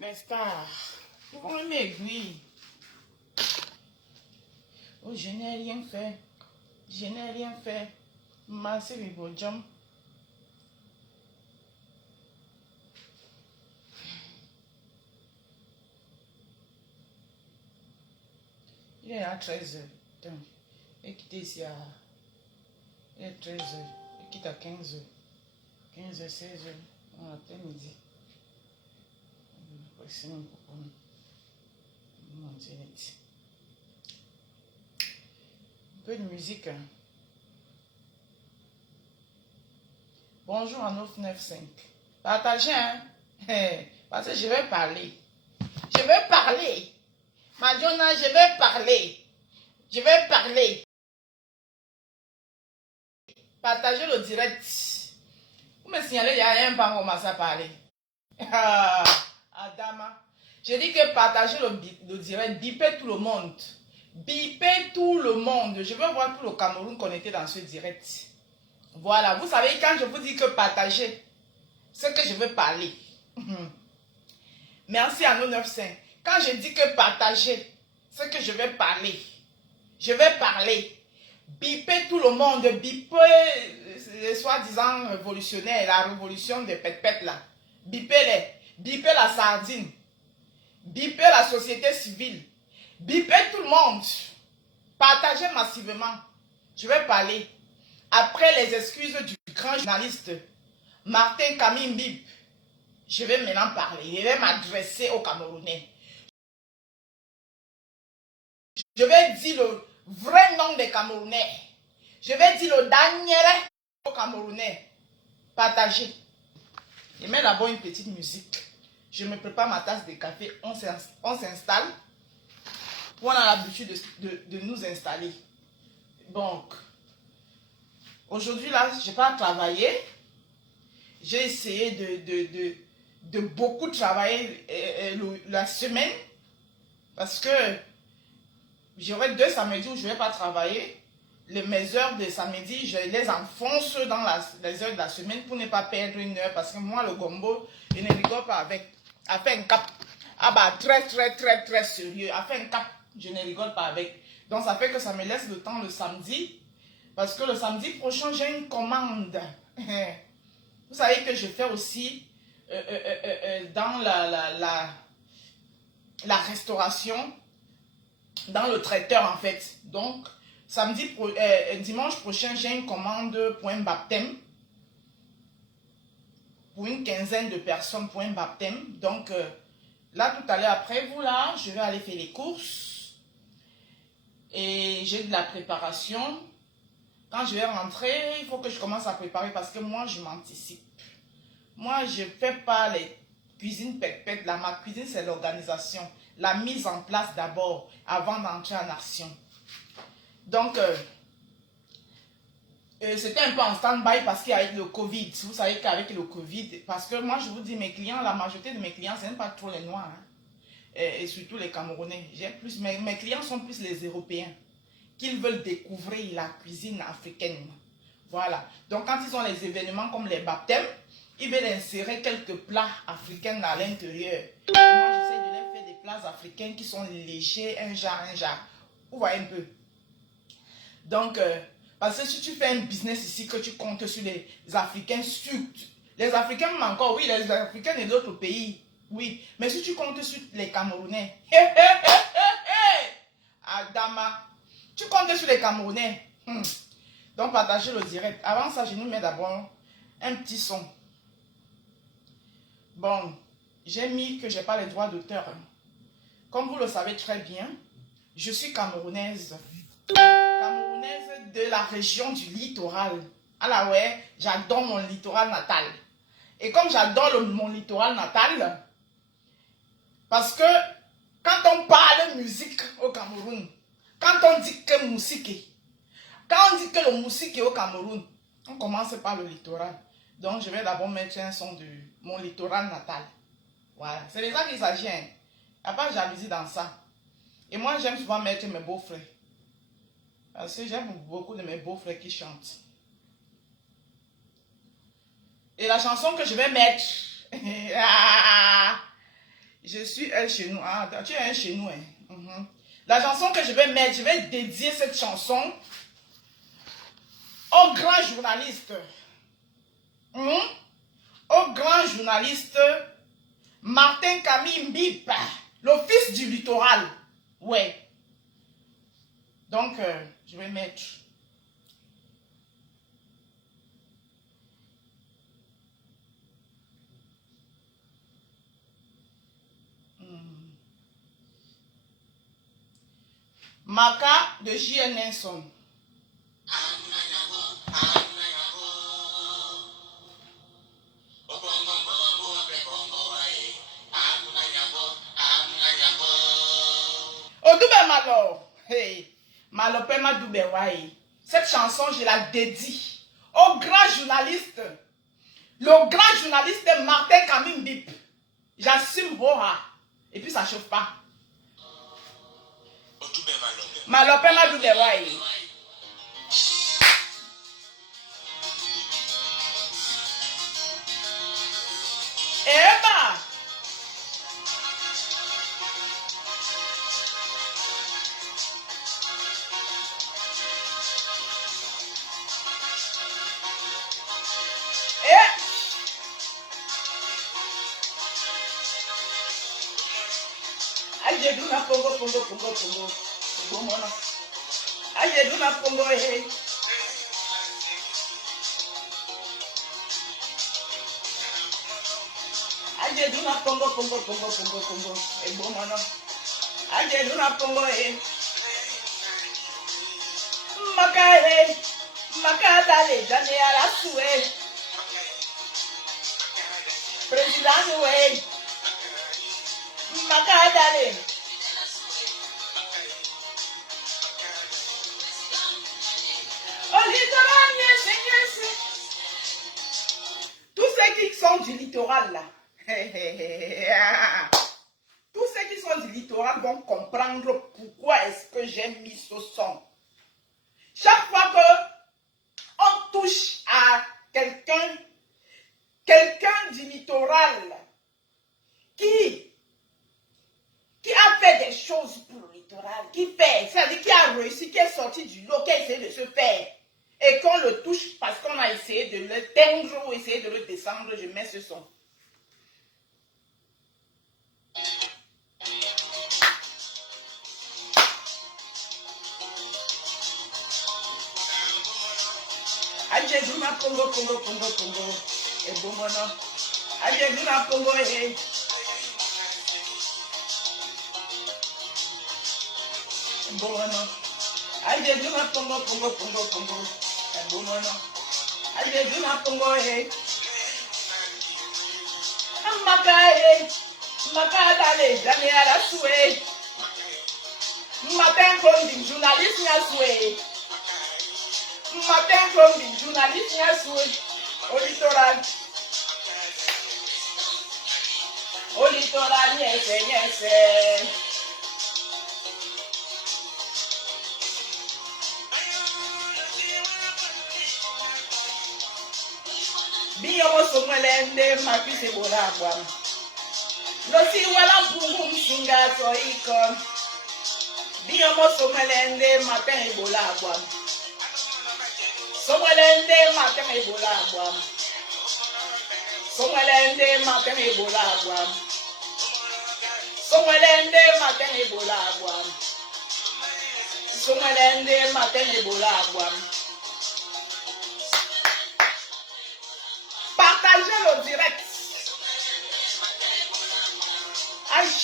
les stars. Vous m'aiguille. Oh, je n'ai rien fait. Je n'ai rien fait. Merci, Ribojam. Il est à 13h. Il quitte ici à... Il est 13h. Il quitte à 15h. 15h, 16h. On après-midi. Voici mon coupon. Mon direct. Un peu de musique. Hein. Bonjour à 995. Partagez, hein? Parce que je vais parler. Je vais parler. Madonna, je vais parler. Je vais parler. Partagez le direct. Vous me signalez, il y a un pas commencé à parler. Adama. Je dis que partagez le direct. Bipez tout le monde. Bipez tout le monde. Je veux voir tout le Cameroun connecté dans ce direct. Voilà. Vous savez, quand je vous dis que partagez ce que je veux parler. Merci à nos 95. Quand je dis que partagez ce que je vais parler. Je vais parler. Bipez tout le monde. Bipez les soi-disant révolutionnaires. La révolution des pètes là. Bipez-les. Bipez la sardine. Bipez la société civile. Bipez tout le monde. Partagez massivement. Je vais parler. Après les excuses du grand journaliste Martin Camille Bip, je vais maintenant parler. Je vais m'adresser aux Camerounais. Je vais dire le vrai nom des Camerounais. Je vais dire le Daniel aux Camerounais. Partagez. Je mets d'abord une petite musique. Je me prépare ma tasse de café. On s'installe. On a l'habitude de nous installer. Donc, aujourd'hui là, je n'ai pas travaillé. J'ai essayé de beaucoup travailler la semaine. Parce que j'aurai 2 samedis où je ne vais pas travailler. Mes heures de samedi, je les enfonce dans les heures de la semaine pour ne pas perdre une heure. Parce que moi, le gombo, je ne rigole pas avec. A fait un cap. Ah bah, très sérieux. A fait un cap. Je ne rigole pas avec. Donc, ça fait que ça me laisse le temps le samedi. Parce que le samedi prochain, j'ai une commande. Vous savez que je fais aussi dans la restauration, dans le traiteur en fait. Donc, dimanche prochain, j'ai une commande pour un baptême. Pour une quinzaine de personnes pour un baptême. Donc, là, tout à l'heure, après vous, là, je vais aller faire les courses. Et j'ai de la préparation. Quand je vais rentrer, il faut que je commence à préparer parce que moi, je m'anticipe. Moi, je ne fais pas les cuisines pète-pète. Ma cuisine, c'est l'organisation. La mise en place d'abord, avant d'entrer en action. Donc, c'était un peu en stand-by parce qu'avec le Covid, vous savez qu'avec le Covid, parce que moi, je vous dis, mes clients, la majorité de mes clients, ce n'est pas trop les Noirs. Hein, et surtout les Camerounais. Mes clients sont plus les Européens qu'ils veulent découvrir la cuisine africaine. Voilà. Donc, quand ils ont les événements comme les baptêmes, ils veulent insérer quelques plats africains à l'intérieur. Et moi, j'essaie de leur faire des plats africains qui sont légers, un genre. Vous voyez un peu. Donc, parce que si tu fais un business ici, que tu comptes sur les Africains, les Africains même encore, oui, les Africains de d'autres pays, oui. Mais si tu comptes sur les Camerounais, Adama, tu comptes sur les Camerounais. Donc, partagez le direct. Avant ça, je nous mets d'abord un petit son. Bon, j'ai mis que je n'ai pas les droits d'auteur. Comme vous le savez très bien, je suis camerounaise. Camerounaise de la région du littoral. Alors ouais, j'adore mon littoral natal. Et comme j'adore mon littoral natal, parce que quand on parle musique au Cameroun, quand on dit que musique, quand on dit que le musique est au Cameroun, on commence par le littoral. Donc, je vais d'abord mettre un son de mon littoral natal. Voilà. C'est de ça qu'il s'agit. Il n'y a pas de jalousie dans ça. Et moi, j'aime souvent mettre mes beaux-frères. Parce que j'aime beaucoup de mes beaux-frères qui chantent. Et la chanson que je vais mettre, Je suis elle chez nous. Ah, tu es un chez nous. Hein. La chanson que je vais mettre, je vais dédier cette chanson au grand journaliste. Au grand journaliste Martin Camille Mbip, l'office du littoral. Ouais. Donc, je vais mettre... Maka de J.N. Nelson. Odoube Malo. Hey. Malo Pema Doubewaye. Cette chanson, je la dédie au grand journaliste. Le grand journaliste Martin Camille Mbip. J'assume Boha. Et puis ça chauffe pas. Malo Pema Doubewaye. Eba. Aje duna pongo. Bomona. Aje duna pongo hey. Aje duna pongo. E bomona. Aje duna pongo hey. Maka dale jane ala suwe. President way. Maka dale. Tous ceux qui sont du littoral là, tous ceux qui sont du littoral vont comprendre pourquoi est-ce que j'ai mis ce son. Chaque fois que on touche à quelqu'un du littoral qui a fait des choses pour le littoral, c'est-à-dire qui a réussi, qui est sorti du lot, qui a essayé de se faire, et qu'on le touche parce qu'on a essayé de le teindre ou essayé de le descendre, je mets ce son. Ajeduna Congo, et Bomono. Ajeduna Congo, et Bomono. Ajeduna Congo, et Bomono. Ajeduna Congo, et Maka dale, jamais à la souhait. Matin comme journaliste, n'a souhait. Matin comme journaliste, n'a souhait. Au littoral. Au littoral, yes. Biyomo somwelende mapise bolagwa. Nosi wala pungu msinga so ikon. Biyomo somwelende matin bolagwa. Somwelende matin bolagwa. Somwelende matin bolagwa. Somwelende matin bolagwa. Somwelende matin bolagwa. Partagez le direct. Aïe.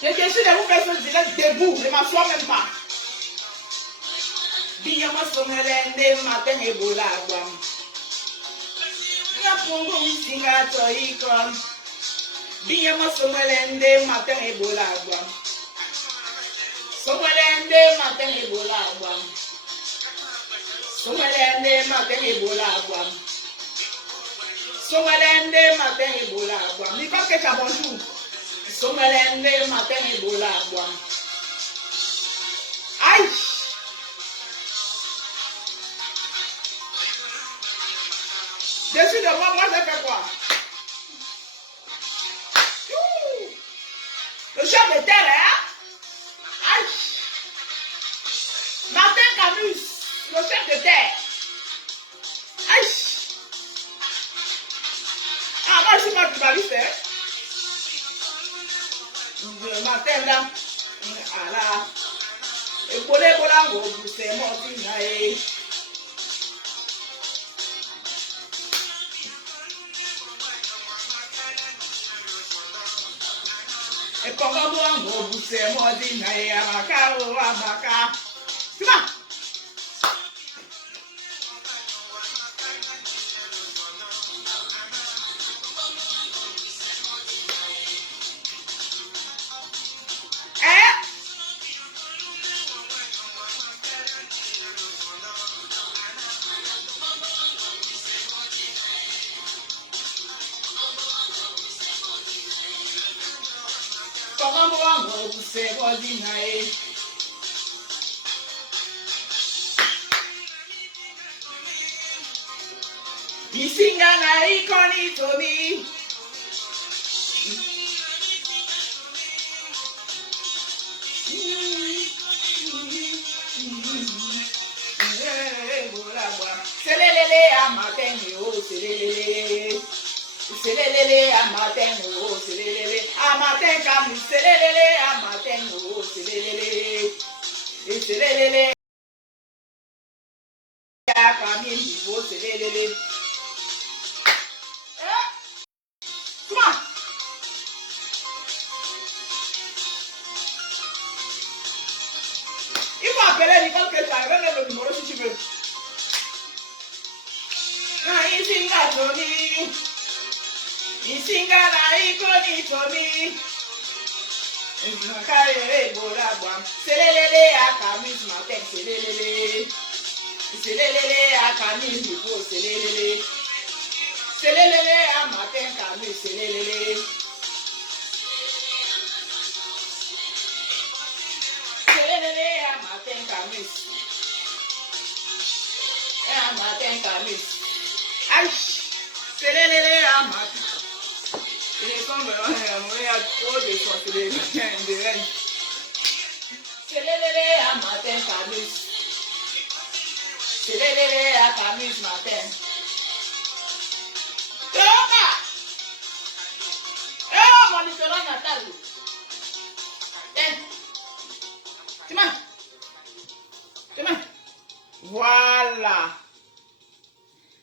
J'ai décidé de vous faire ce direct debout, je ne m'assois même pas. Biyama somelende matin ebola guam. Napungu misinga toikon. Biyama somelende matin ebola guam. Somelende matin ebola guam. Somelende matin ebola guam. Somelende matin ebola guam. Ni pas que tu as bonjour. Somelende matin ebola guam. Aïe. Dessus de moi, j'ai fait quoi? Le chef de terre, hein? Aïe! Martin Camus, le chef de terre. Aïe! Ah, moi, je suis pas tribaliste, hein? Martin, là. Ah là. Et pour les bolangos, c'est mon dîner. Et pour les bolangos, c'est mon dîner. Amaka, oh, amaka. Tu vas? Isingana ikoni tomi. Selelele a matin yo, selelele. Selelele a matin yo, selelele. A matin comme selelele a matin yo, selelele. Et selelele a comme niveau, selelele. Comment? Il faut appeler Nicole que tu arrives même le numéro si tu veux. Isinga Tony. Isinga na ikoni Tony. Nzakare bola bwa. Selelele a Camus matin selelele. Selelele a Camus niveau selelele. Selelele a matin Camus selelele. Selelele a matin Camus. A matin Camus. Aïe. Selelele a matin. Il est comme il y a trop de choses de reine. Selelele a matin Camus. Selelele a Camus matin. Oh, mon différent natal. Tu m'as. Voilà.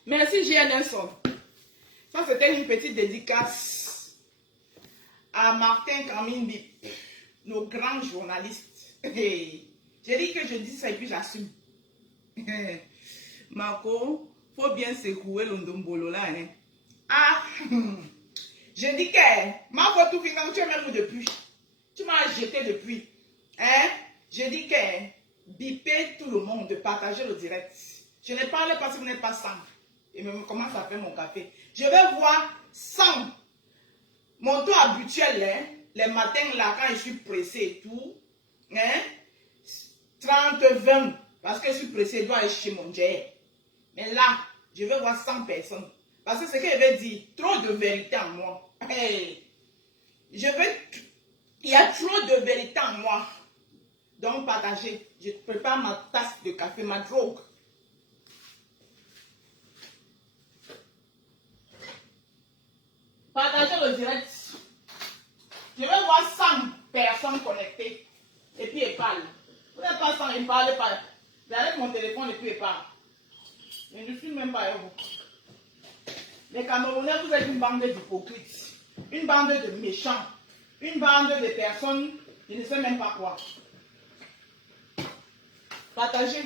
Merci, J.N. Nelson. Ça, c'était une petite dédicace à Martin Kamimbi, nos grands journalistes. J'ai dit que je dis ça et puis j'assume. Marco, faut bien secouer l'ondombolo là. Hein. Ah, je dis que, Marco, tout finit, tu es même depuis. Tu m'as jeté depuis. Hein? Je dis que, bipez tout le monde, partagez le direct. Je ne parle pas si vous n'êtes pas 100. Et me commence à faire mon café. Je vais voir 100. Mon taux habituel, hein, les matins là, quand je suis pressé et tout, hein, 30, 20, parce que je suis pressé, je dois aller chez mon Dieu. Mais là, je vais voir 100 personnes. Parce que ce que je vais dire, trop de vérité en moi. Hey, il y a trop de vérité en moi. Donc, partagez. Je prépare ma tasse de café, ma drogue. Partagez le direct. Je vais voir 100 personnes connectées. Et puis, ils parlent. Vous n'êtes pas 100, ils ne parlent pas. J'arrête mon téléphone et puis, ils parlent. Je ne suis même pas à vous. Les Camerounais, vous êtes une bande d'hypocrites. Une bande de méchants. Une bande de personnes, je ne sais même pas quoi. Partagez.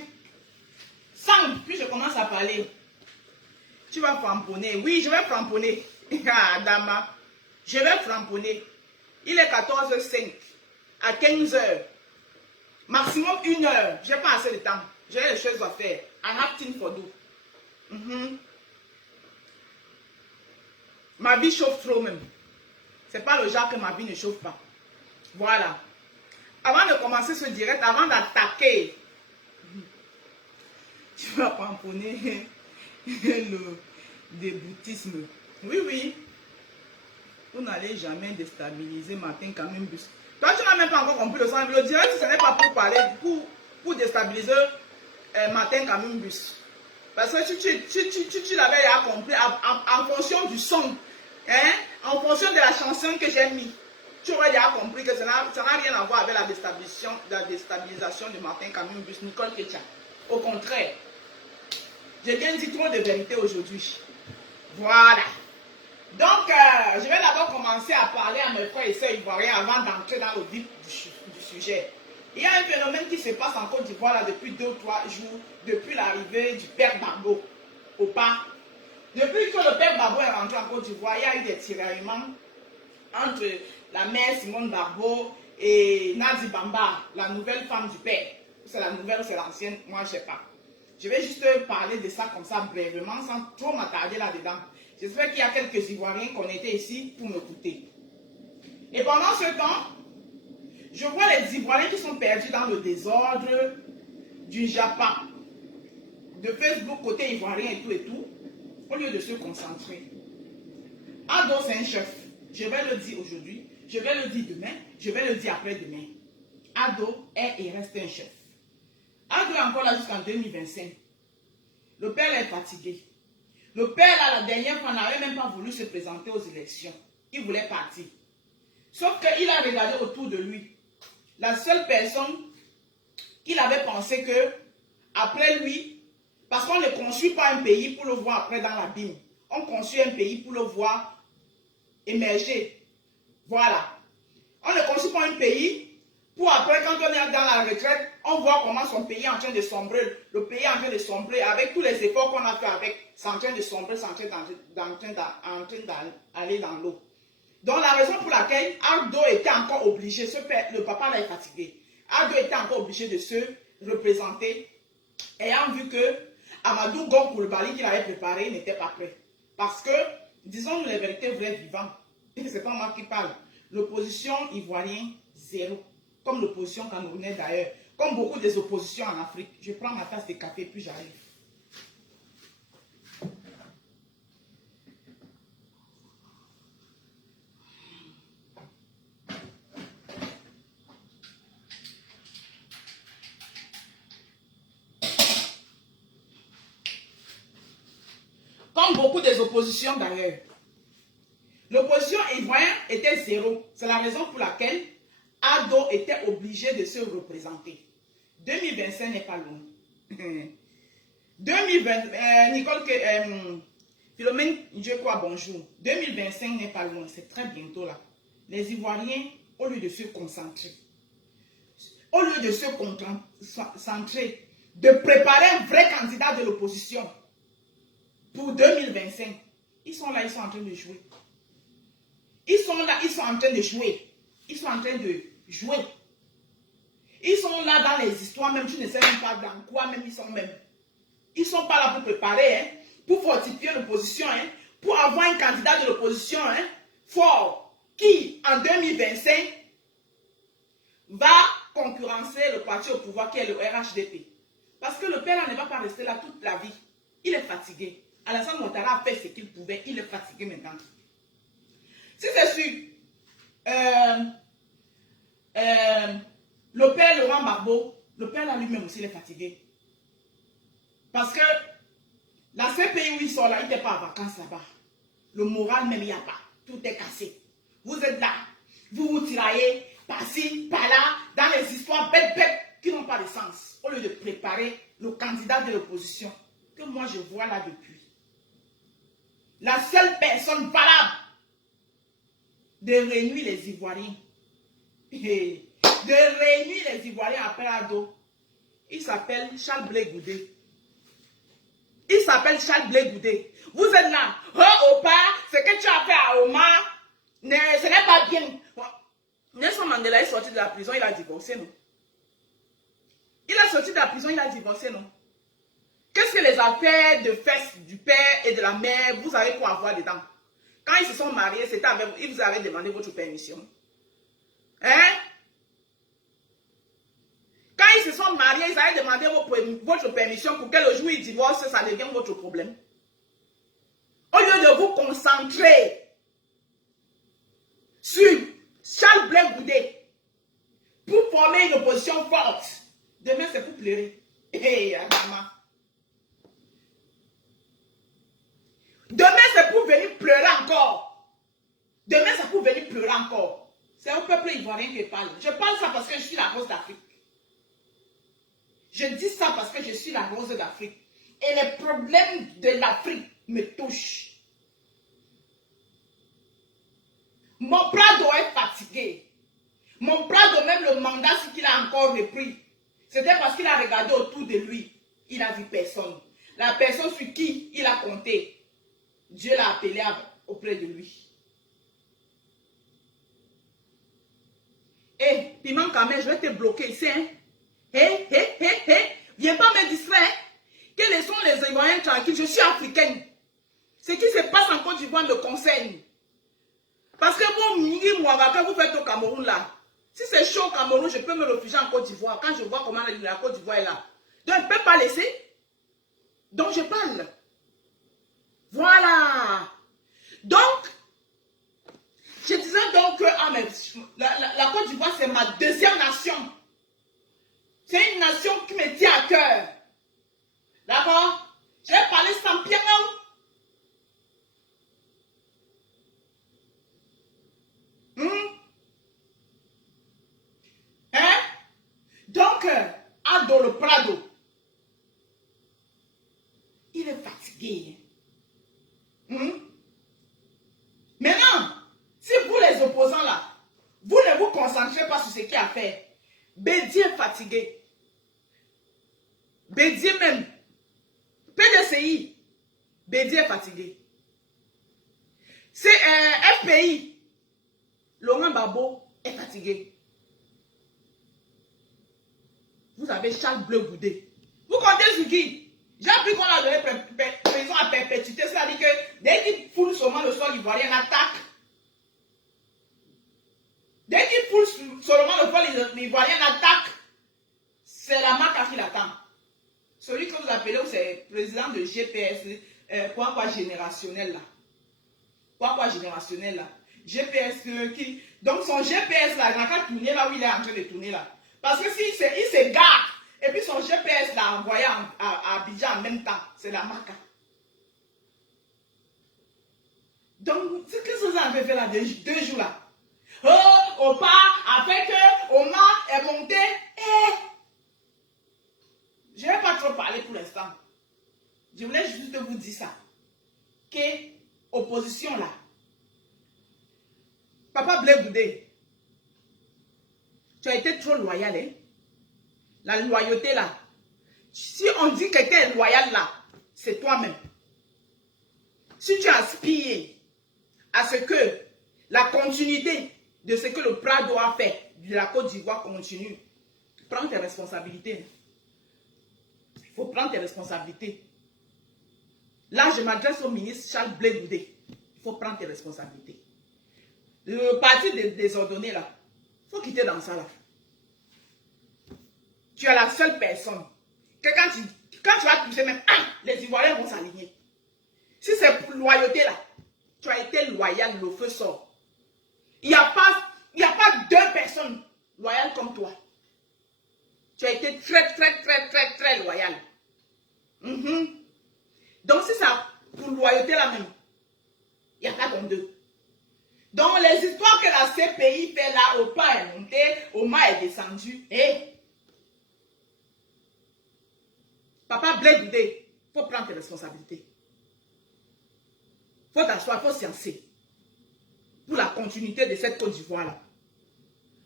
100, puis je commence à parler. Tu vas framponner. Oui, je vais framponner. Ah, Dama. Je vais framponner. Il est 14h05. À 15h. Maximum 1h. Je n'ai pas assez de temps. J'ai des choses à faire. I have things for do. Ma vie chauffe trop même. C'est pas le genre que ma vie ne chauffe pas. Voilà. Avant de commencer ce direct, avant d'attaquer, tu vas pamponner déboutisme. Oui, oui. Vous n'allez jamais déstabiliser Martin Camumbus. Toi, tu n'as même pas encore compris le sens. Le direct, ce n'est pas pour parler, pour déstabiliser Martin Camumbus. Parce que tu l'avais déjà compris en fonction du son, hein, en fonction de la chanson que j'ai mis. Tu aurais déjà compris que ça n'a rien à voir avec la déstabilisation de Martin Camumbus, Nicole Ketcha. Au contraire, j'ai bien dit trop de vérité aujourd'hui. Voilà. Donc, je vais d'abord commencer à parler à mes frères et sœurs ivoiriens avant d'entrer dans le vif du sujet. Il y a un phénomène qui se passe en Côte d'Ivoire là depuis 2 ou 3 jours, depuis l'arrivée du père Barbeau au pas. Depuis que le père Barbeau est rentré en Côte d'Ivoire, il y a eu des tiraillements entre la mère Simone Barbeau et Nadi Bamba, la nouvelle femme du père. C'est la nouvelle ou c'est l'ancienne, moi je ne sais pas. Je vais juste parler de ça comme ça brièvement, sans trop m'attarder là-dedans. J'espère qu'il y a quelques Ivoiriens qui ont été ici pour m'écouter. Et pendant ce temps, je vois les Ivoiriens qui sont perdus dans le désordre du Japa, de Facebook côté ivoirien et tout, au lieu de se concentrer. Ado, c'est un chef. Je vais le dire aujourd'hui, je vais le dire demain, je vais le dire après-demain. Ado est et reste un chef. Ado est encore là jusqu'en 2025. Le père est fatigué. Le père, là, la dernière fois, n'avait même pas voulu se présenter aux élections. Il voulait partir. Sauf qu'il a regardé autour de lui. La seule personne qu'il avait pensé que, après lui, parce qu'on ne construit pas un pays pour le voir après dans l'abîme. On construit un pays pour le voir émerger. Voilà. On ne construit pas un pays pour après, quand on est dans la retraite, on voit comment son pays est en train de sombrer. Le pays est en train de sombrer avec tous les efforts qu'on a fait avec. C'est en train de sombrer, c'est en train d'aller dans l'eau. Donc la raison pour laquelle Ardo était encore obligé, le papa là est fatigué. Ardo était encore obligé de se représenter, ayant vu que Amadou Gon Koulibaly qu'il avait préparé n'était pas prêt. Parce que, disons-nous les vérités vraies vivantes, et c'est pas moi qui parle, l'opposition ivoirienne, zéro. Comme l'opposition camerounaise d'ailleurs, comme beaucoup des oppositions en Afrique. Je prends ma tasse de café puis j'arrive. Comme beaucoup des oppositions d'ailleurs. L'opposition ivoirienne était zéro. C'est la raison pour laquelle Ado était obligé de se représenter. 2025 n'est pas loin. 2020, Nicole, Philomène, je crois bonjour. 2025 n'est pas loin, c'est très bientôt là. Les Ivoiriens, au lieu de se concentrer, au lieu de se concentrer, de préparer un vrai candidat de l'opposition pour 2025, ils sont là, ils sont en train de jouer. Ils sont là, ils sont en train de jouer. Ils sont en train de jouer. Ils sont là dans les histoires, même tu ne sais même pas dans quoi même ils sont même. Ils ne sont pas là pour préparer, hein, pour fortifier l'opposition, hein, pour avoir un candidat de l'opposition hein, fort qui, en 2025, va concurrencer le parti au pouvoir qui est le RHDP. Parce que le père ne va pas rester là toute la vie. Il est fatigué. Alassane Ouattara a fait ce qu'il pouvait. Il est fatigué maintenant. Si c'est sûr, le père Laurent Gbagbo, le père là lui-même aussi il est fatigué. Parce que la CPI où ils sont là, il n'était pas en vacances là-bas. Le moral même il n'y a pas. Tout est cassé. Vous êtes là. Vous vous tiraillez par-ci, par-là, dans les histoires bêtes qui n'ont pas de sens. Au lieu de préparer le candidat de l'opposition que moi je vois là depuis. La seule personne valable de réunir les Ivoiriens. De réunir les Ivoiriens après Ado. Il s'appelle Charles Blé Goudé. Il s'appelle Charles Blé Goudé. Vous êtes là. Oh, Opa, ce que tu as fait à Omar, ce n'est pas bien. Nelson Mandela est sorti de la prison, il a divorcé, non? Il est sorti de la prison, il a divorcé, non? Qu'est-ce que les affaires de fesses du père et de la mère, vous avez pour avoir dedans? Quand ils se sont mariés, c'était avec vous, ils vous avaient demandé votre permission. Hein? Quand ils se sont mariés, ils avaient demandé votre permission pour que le jour où ils divorcent, ça devienne votre problème. Au lieu de vous concentrer sur Charles Blé Goudé pour former une opposition forte, demain c'est pour pleurer. Hey, maman. Demain c'est pour venir pleurer encore. Demain c'est pour venir pleurer encore. C'est au peuple ivoirien qui parle. Je parle ça parce que je suis la rose d'Afrique. Je dis ça parce que je suis la rose d'Afrique. Et les problèmes de l'Afrique me touchent. Mon Prado est fatigué. Mon Prado, même le mandat, ce qu'il a encore repris, c'était parce qu'il a regardé autour de lui. Il n'a vu personne. La personne sur qui il a compté, Dieu l'a appelé auprès de lui. Hé, Piment Kamel, je vais te bloquer ici. Hein? Hé, hé, hé, hé. Viens pas me distraire. Hein? Quels sont les Ivoiriens tranquilles? Je suis africaine. Ce qui se passe en Côte d'Ivoire me concerne. Parce que vous, quand vous faites au Cameroun là, si c'est chaud au Cameroun, je peux me réfugier en Côte d'Ivoire quand je vois comment la Côte d'Ivoire est là. Donc, je ne peux pas laisser. Donc, je parle. Voilà. Donc, je disais donc que la Côte d'Ivoire, c'est ma deuxième nation. C'est une nation qui me tient à cœur. D'accord? Je vais parler sans pied. Hein? Donc, Ado le Prado, il est fatigué. Maintenant, si vous les opposants là, vous ne vous concentrez pas sur ce qu'il a fait. Bédi est fatigué. Bédi même. PDCI. Bédi est fatigué. C'est FPI. Laurent Babo est fatigué. Vous avez Charles Blé Goudé. Vous comptez sur qui? J'ai appris qu'on a donné prison à perpétuité. C'est-à-dire que dès qu'il foule seulement le sol ivoirien, attaque. Dès qu'il foule seulement le sol ivoirien, attaque. C'est la marque qui l'attend. Celui que vous appelez, c'est le président de GPS, quoi générationnel là. Quoi générationnel là. GPS qui. Donc son GPS là, il n'a qu'à tourner là où il est en train de tourner là. Parce que s'il se gare, et puis son GPS l'a envoyé à Abidjan en même temps, c'est la marque. Donc, ce que vous avez fait là, 2 jours là. Oh, Opa, avec Oma est monté. Je ne vais pas trop parler pour l'instant. Je voulais juste vous dire ça. Que opposition là. Papa Blé Goudé, tu as été trop loyal, hein? La loyauté là. Si on dit que quelqu'un est loyal là, c'est toi-même. Si tu aspires à ce que la continuité de ce que le Prado a fait, de la Côte d'Ivoire continue, prends tes responsabilités. Il faut prendre tes responsabilités. Là, je m'adresse au ministre Charles Blé Goudé. Il faut prendre tes responsabilités. Le parti des désordonnés là, il faut quitter dans ça là. Tu es la seule personne que quand tu vas toucher même, les Ivoiriens vont s'aligner. Si c'est pour loyauté là, tu as été loyal, le feu sort. Il n'y a pas 2 personnes loyales comme toi. Tu as été très loyal. Donc si ça pour loyauté là même, il n'y a pas comme 2. Donc les histoires que la CPI fait là, Opa est monté, Oma est descendu. Papa Blé Goudé, il faut prendre tes responsabilités. Il faut t'asseoir, il faut sciencer. Pour la continuité de cette Côte d'Ivoire là.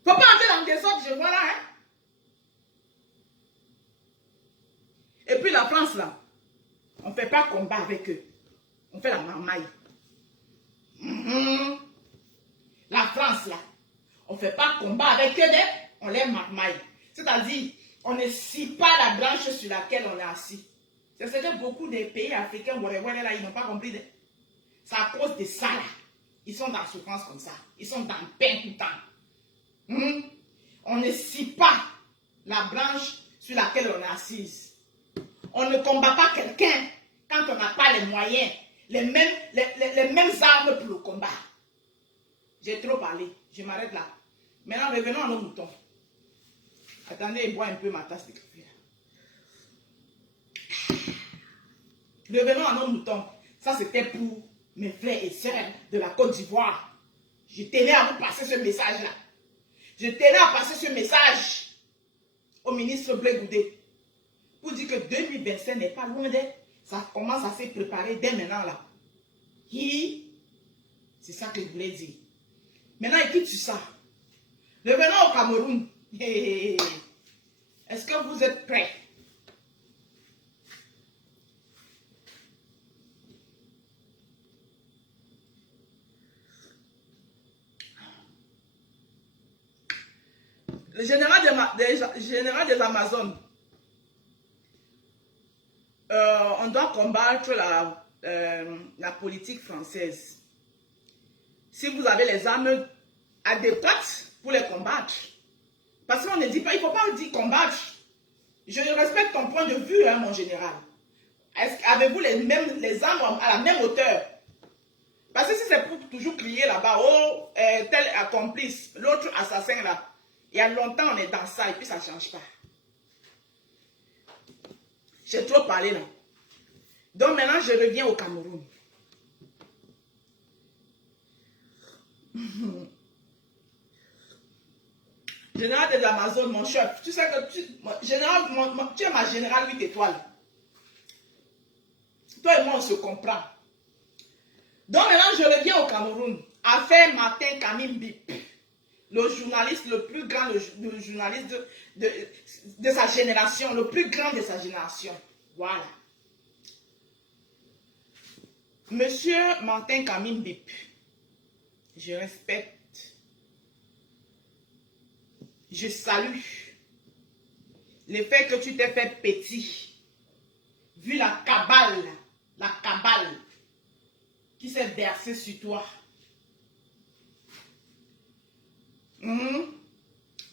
Il ne faut pas entrer dans des autres, je vois là. Hein? Et puis la France là, on ne fait pas combat avec eux. On fait la marmaille. La France là, on ne fait pas combat avec eux, on les marmaille. C'est-à-dire, on ne scie pas la branche sur laquelle on est assis. C'est ce que beaucoup des pays africains, là, ils n'ont pas compris. C'est à cause de ça là. Ils sont dans la souffrance comme ça. Ils sont dans le pain tout le temps. On ne scie pas la branche sur laquelle on est assise. On ne combat pas quelqu'un quand on n'a pas les moyens. les mêmes armes pour le combat. J'ai trop parlé. Je m'arrête là. Maintenant, revenons à nos moutons. Attendez, je bois un peu ma tasse de café. Revenons à nos moutons. Ça, c'était pour mes frères et sœurs de la Côte d'Ivoire. Je tenais à vous passer ce message-là. Je tenais à passer ce message au ministre Blé Goudé pour dire que 2025 n'est pas loin d'être. Ça commence à se préparer dès maintenant là. C'est ça que je voulais dire. Maintenant, écoute sur ça. Revenons au Cameroun. Est-ce que vous êtes prêts? Le général des Amazones, on doit combattre la politique française. Si vous avez les armes adéquates pour les combattre, parce qu'on ne dit pas, il ne faut pas dire combattre. Je respecte ton point de vue, hein, mon général. Avez-vous les armes à la même hauteur? Parce que si c'est pour toujours crier là-bas, oh, tel accomplice, l'autre assassin là, il y a longtemps on est dans ça et puis ça ne change pas. J'ai trop parlé là. Donc maintenant je reviens au Cameroun. Général des Amazones, mon chef, tu sais que tu es ma générale 8 étoiles. Toi et moi on se comprend. Donc maintenant je reviens au Cameroun. Affaire Martin Kamim Bip. Le journaliste le plus grand, le journaliste de sa génération, le plus grand de sa génération. Voilà. Monsieur Martin Kamim Bip, je respecte, je salue le fait que tu t'es fait petit, vu la cabale qui s'est versée sur toi.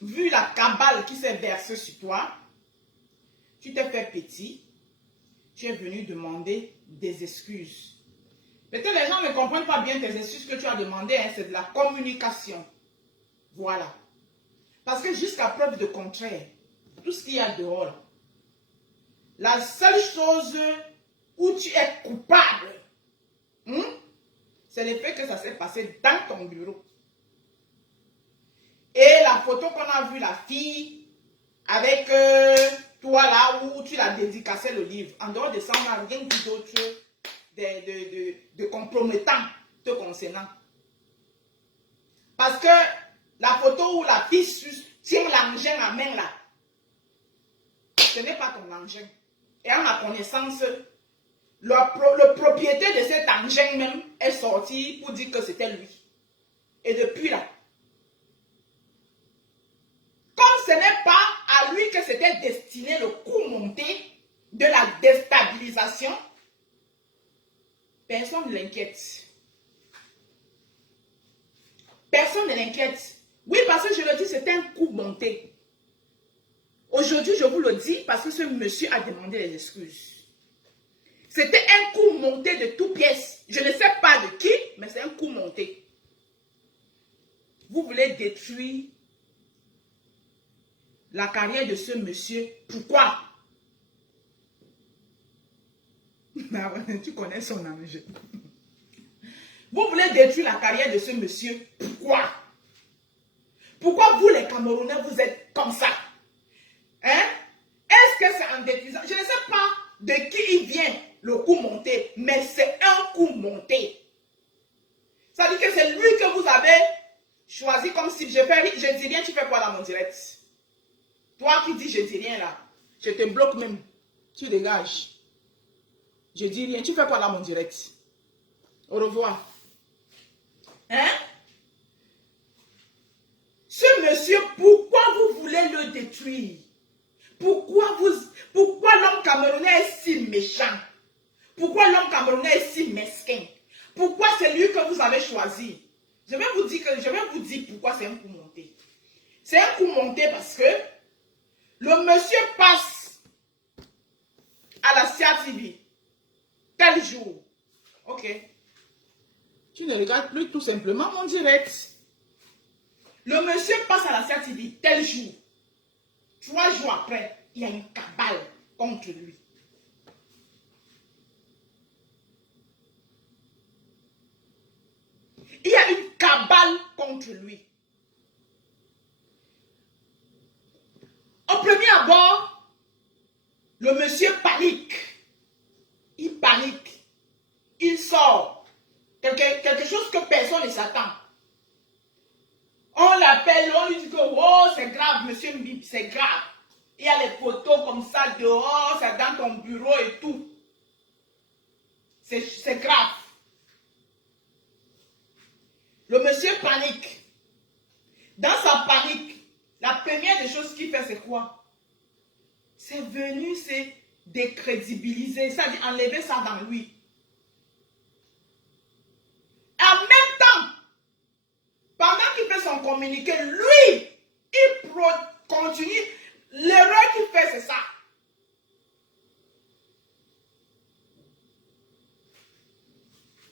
Vu la cabale qui s'est versée sur toi, tu t'es fait petit, tu es venu demander des excuses. Peut-être les gens ne comprennent pas bien tes excuses que tu as demandées, hein, c'est de la communication. Voilà. Parce que jusqu'à preuve de contraire, tout ce qu'il y a dehors, la seule chose où tu es coupable, c'est le fait que ça s'est passé dans ton bureau. Et la photo qu'on a vue, la fille, avec toi là, où tu l'as dédicacé le livre. En dehors de ça, on n'a rien vu d'autre de compromettant te concernant. Parce que la photo où la fille tient l'engin à main là, ce n'est pas ton engin. Et en ma connaissance, le propriétaire de cet engin même est sorti pour dire que c'était lui. Et depuis là, comme ce n'est pas à lui que c'était destiné le coup monté de la déstabilisation, personne ne l'inquiète. Personne ne l'inquiète. Oui, parce que je le dis, c'est un coup monté. Aujourd'hui, je vous le dis parce que ce monsieur a demandé des excuses. C'était un coup monté de toutes pièces. Je ne sais pas de qui, mais c'est un coup monté. Vous voulez détruire la carrière de ce monsieur. Pourquoi? Tu connais son enjeu. Vous voulez détruire la carrière de ce monsieur. Pourquoi? Pourquoi vous les Camerounais vous êtes comme ça? Hein? Est-ce que c'est en détruisant? Je ne sais pas de qui il vient le coup monté, mais c'est un coup monté. Ça veut dire que c'est lui que vous avez choisi comme si je dis rien, tu fais quoi dans mon direct? Toi qui dis je dis rien là, je te bloque même. Tu dégages. Je dis rien, tu fais quoi dans mon direct? Au revoir. Hein? Ce monsieur, pourquoi vous voulez le détruire? Pourquoi l'homme camerounais est si méchant? Pourquoi l'homme camerounais est si mesquin? Pourquoi c'est lui que vous avez choisi? Je vais vous dire pourquoi c'est un coup monté. C'est un coup monté parce que le monsieur passe à la CIA TV tel jour. Ok. Tu ne regardes plus tout simplement mon direct. Le monsieur passe à la CERT, il dit tel jour. 3 jours après, il y a une cabale contre lui. Il y a une cabale contre lui. Au premier abord, le monsieur panique. Il panique. Il sort. Quelque chose que personne ne s'attend. On l'appelle, on lui dit que oh, c'est grave, monsieur Mbip, c'est grave. Il y a les photos comme ça dehors, c'est dans ton bureau et tout. C'est grave. Le monsieur panique. Dans sa panique, la première des choses qu'il fait, c'est quoi? C'est venu se décrédibiliser, c'est-à-dire enlever ça dans lui. En même temps, pendant qu'il fait son communiqué, lui, il continue. L'erreur qu'il fait, c'est ça.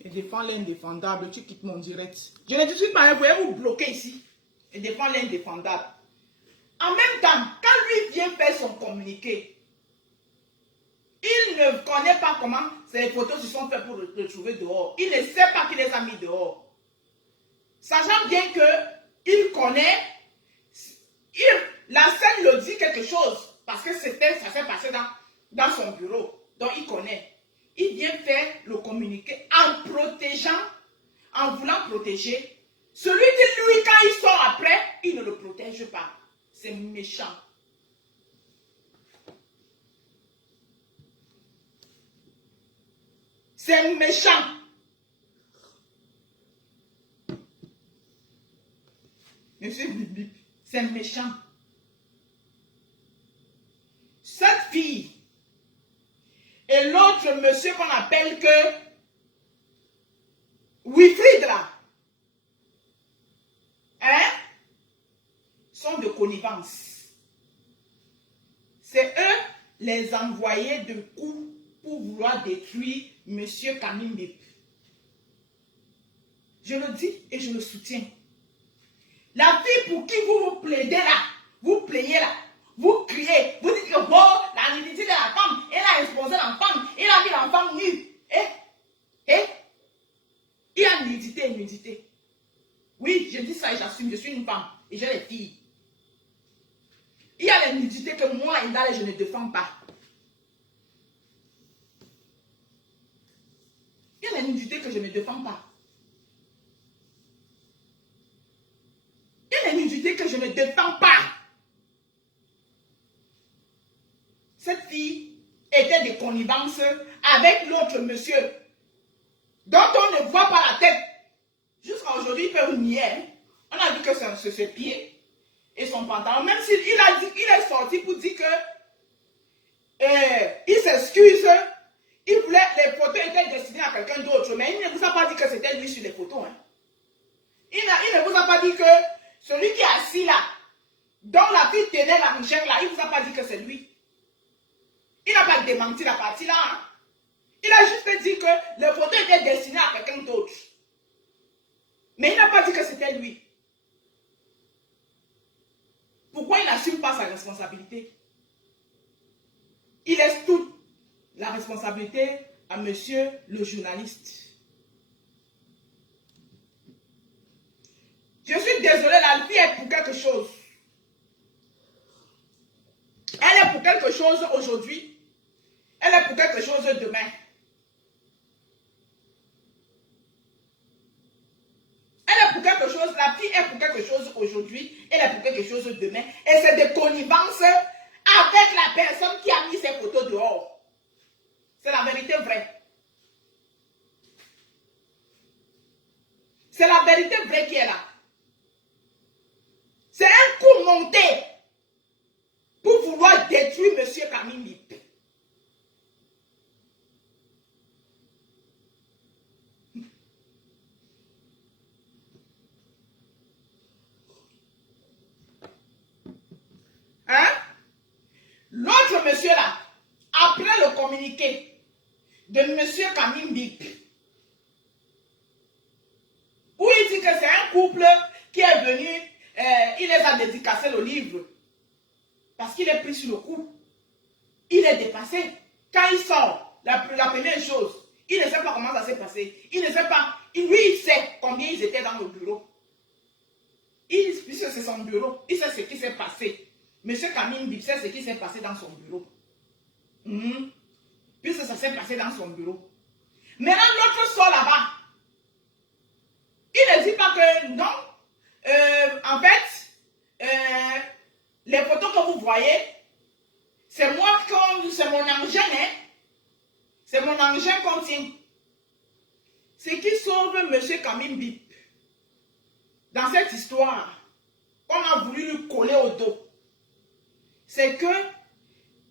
Il défend l'indéfendable. Tu quittes mon direct. Je ne discute pas, vous pouvez vous bloquer ici. Il défend l'indéfendable. En même temps, quand lui vient faire son communiqué, il ne connaît pas comment ces photos se sont faites pour le retrouver dehors. Il ne sait pas qu'il les a mis dehors. Sachant bien qu'il connaît, la scène le dit quelque chose. Parce que ça s'est passé dans son bureau. Donc il connaît. Il vient faire le communiqué en protégeant, en voulant protéger. Celui qui, lui, quand il sort après, il ne le protège pas. C'est méchant. C'est méchant. Monsieur Bibi, c'est méchant. Cette fille et l'autre monsieur qu'on appelle que Wilfried là, hein, sont de connivence. C'est eux les envoyés de coups pour vouloir détruire monsieur Kamimbe. Je le dis et je le soutiens. La fille pour qui vous plaidez là, vous plaignez là, vous criez, vous dites que bon, la nudité de la femme, elle a exposé l'enfant, elle a mis l'enfant nu. Il y a nudité et nudité. Oui, je dis ça et j'assume, je suis une femme et j'ai les filles. Il y a les nudités que moi, Indale, je ne défends pas. Il y a les nudités que je ne défends pas. Il y a les nudités que je ne défends pas. Cette fille était de connivence avec l'autre monsieur dont on ne voit pas la tête. Jusqu'à aujourd'hui, il peut vous nier. Hein? On a vu que c'est ses pieds et son pantalon. Même s'il est sorti pour dire que il s'excuse. Il voulait, les photos étaient destinées à quelqu'un d'autre. Mais il ne vous a pas dit que c'était lui sur les photos. Hein? Il ne vous a pas dit que celui qui est assis là, dont la fille tenait la Michelle là, il ne vous a pas dit que c'est lui. Il n'a pas démenti la partie là. Hein? Il a juste dit que les photos étaient destinées à quelqu'un d'autre. Mais il n'a pas dit que c'était lui. Pourquoi il n'assume pas sa responsabilité? Il laisse toute la responsabilité à monsieur le journaliste. Je suis désolée, la vie est pour quelque chose. Elle est pour quelque chose aujourd'hui. Elle est pour quelque chose demain. Elle est pour quelque chose, la fille est pour quelque chose aujourd'hui, elle est pour quelque chose demain. Et c'est de connivence avec la personne qui a mis ses photos dehors. C'est la vérité vraie. C'est la vérité vraie qui est là. C'est un coup monté pour vouloir détruire M. Kamimbe. Hein? L'autre monsieur là, après le communiqué de M. Kamimbe, couple qui est venu, il les a dédicacé le livre. Parce qu'il est pris sur le coup. Il est dépassé. Quand il sort, la première chose, il ne sait pas comment ça s'est passé. Il ne sait pas. Lui, il sait combien ils étaient dans le bureau. Puisque c'est son bureau, il sait ce qui s'est passé. Monsieur Kamim Bip sait ce qui s'est passé dans son bureau. Puisque ça s'est passé dans son bureau. Maintenant, l'autre sort là-bas. Il ne dit pas que non. En fait, les photos que vous voyez, c'est moi, c'est mon engin, hein. C'est mon engin qu'on tient. Ce qui sauve monsieur Kamim Bip dans cette histoire, qu'on a voulu lui coller au dos, c'est que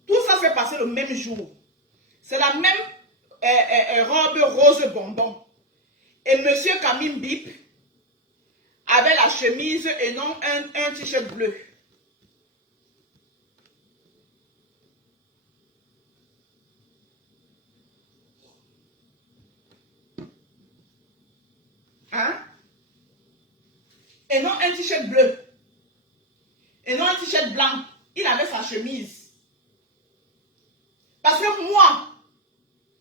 tout ça s'est passé le même jour. C'est la même robe rose bonbon. Et monsieur Kamim Bip avait la chemise et non un t-shirt bleu. Hein? Et non un t-shirt bleu. Et non un t-shirt blanc. Il avait sa chemise. Parce que moi,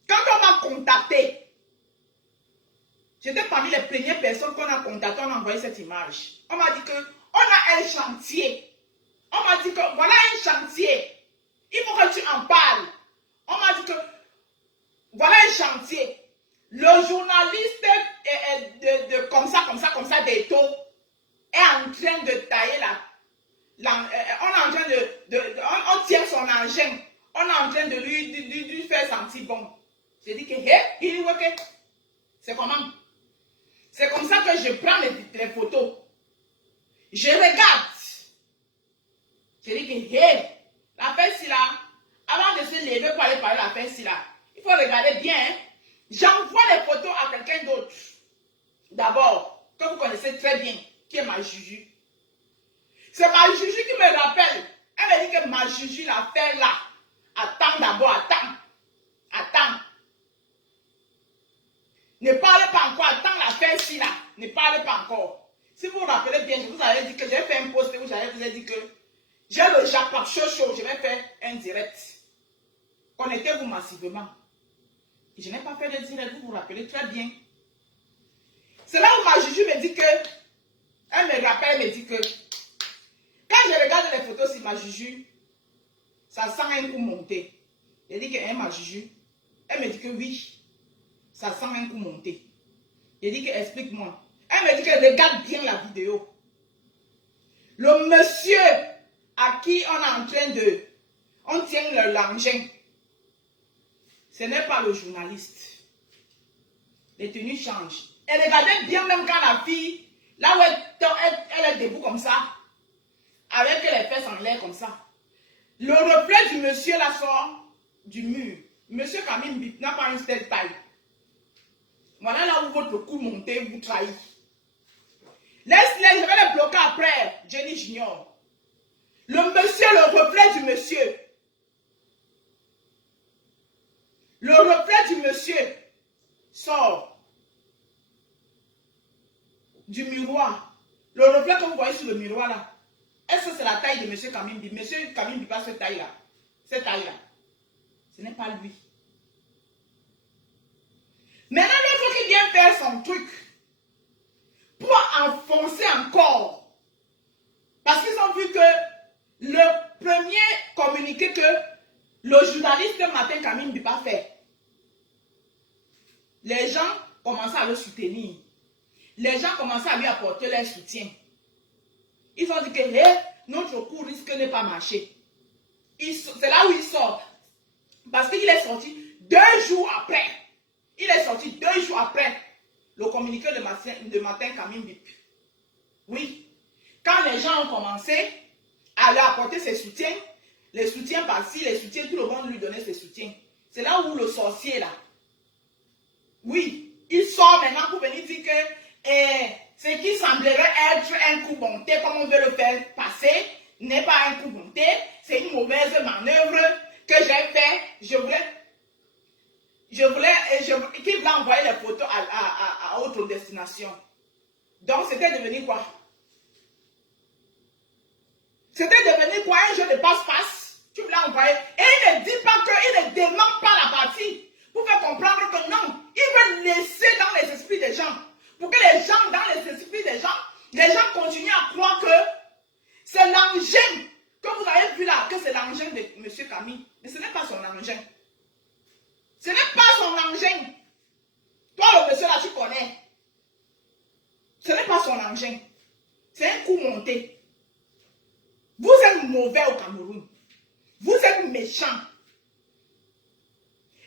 quand on m'a contacté, j'étais parmi les premières personnes qu'on a contactées, on a envoyé cette image. On m'a dit que on a un chantier. On m'a dit que voilà un chantier. Il faut que tu en parles. On m'a dit que voilà un chantier. Le journaliste comme ça, des taux, est en train de tailler on est en train on tient son engin. On est en train de lui faire sentir bon. J'ai dit que, c'est comment? C'est comme ça que je prends les photos. Je regarde. J'ai dit que, la fesse là, avant de se lever pour aller parler la fesse là, il faut regarder bien. Hein? J'envoie les photos à quelqu'un d'autre. D'abord, que vous connaissez très bien, qui est ma Juju. C'est ma Juju qui me rappelle. Elle me dit que ma Juju l'a fait là. Attends d'abord, attends. Ne parlez pas encore, attends la fin ci là. Ne parlez pas encore. Si vous vous rappelez bien, je vous avais dit que j'ai fait un post où j'avais vous ai dit que j'ai le jackpot chaud, je vais faire un direct. Connectez-vous massivement. Et je n'ai pas fait de direct, vous vous rappelez très bien. C'est là où ma Juju me dit que, elle me rappelle, elle me dit que, quand je regarde les photos sur ma Juju, ça sent un coup monté. Elle dit que, hein, ma Juju, elle me dit que oui, ça sent un coup monté. Elle dit que, explique-moi. Elle me dit que, regarde bien la vidéo. Le monsieur à qui on est en train de, on tient l'engin, ce n'est pas le journaliste. Les tenues changent. Et regardez bien même quand la fille, là où elle est debout comme ça, avec les fesses en l'air comme ça. Le reflet du monsieur là sort du mur. Monsieur Kamim Bip n'a pas une telle taille. Voilà là où votre cou monté vous trahit. Laisse-les, je vais les bloquer après, Jenny Junior. Le monsieur, le reflet du monsieur. Le reflet du monsieur sort du miroir. Le reflet que vous voyez sur le miroir là. Est-ce que c'est la taille de monsieur Kamim Bip? Monsieur Kamim Bip a cette taille-là. Cette taille-là. Ce n'est pas lui. Maintenant, l'autre qui vient faire son truc pour enfoncer encore. Parce qu'ils ont vu que le premier communiqué que le journaliste le matin Kamim Bip a fait, les gens commençaient à le soutenir. Les gens commençaient à lui apporter leur soutien. Ils ont dit que notre coup risque de ne pas marcher. C'est là où il sort. Parce qu'il est sorti 2 jours après. Il est sorti 2 jours après le communiqué de matin Kamim Bip. Oui. Quand les gens ont commencé à lui apporter ses soutiens, les soutiens par-ci, les soutiens, tout le monde lui donnait ses soutiens. C'est là où le sorcier là. Oui. Il sort maintenant pour venir dire que ce qui semblerait être un coup monté, comme on veut le faire passer, n'est pas un coup monté, c'est une mauvaise manœuvre que j'ai fait. Je voulais qu'il va envoyer les photos à autre destination. Donc, c'était devenu quoi? C'était devenu quoi? Un jeu de passe-passe. Tu me l'as envoyé. Et il ne dit pas que, il ne demande pas la partie. Pour faire comprendre que non, il veut laisser dans les esprits des gens. Pour que les gens, dans les esprits des gens continuent à croire que c'est l'engin que vous avez vu là, que c'est l'engin de M. Camille. Mais ce n'est pas son engin. Ce n'est pas son engin. Toi, le monsieur là, tu connais. Ce n'est pas son engin. C'est un coup monté. Vous êtes mauvais au Cameroun. Vous êtes méchants.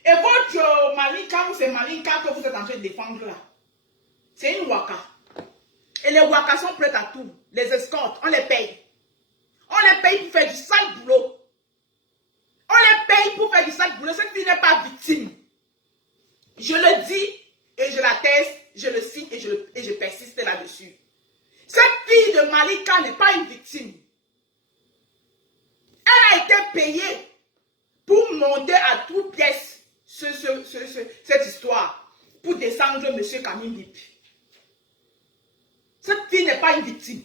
Et votre Malinka, c'est Malinka que vous êtes en train de défendre là. C'est une waka. Et les wakas sont prêts à tout. Les escortes, on les paye. On les paye pour faire du sale boulot. On les paye pour faire du sale boulot. Cette fille n'est pas victime. Je le dis et je l'atteste, je le signe et je persiste là-dessus. Cette fille de Malika n'est pas une victime. Elle a été payée pour monter à toute pièce cette histoire. Pour descendre M. Camille Bip. Cette fille n'est pas une victime.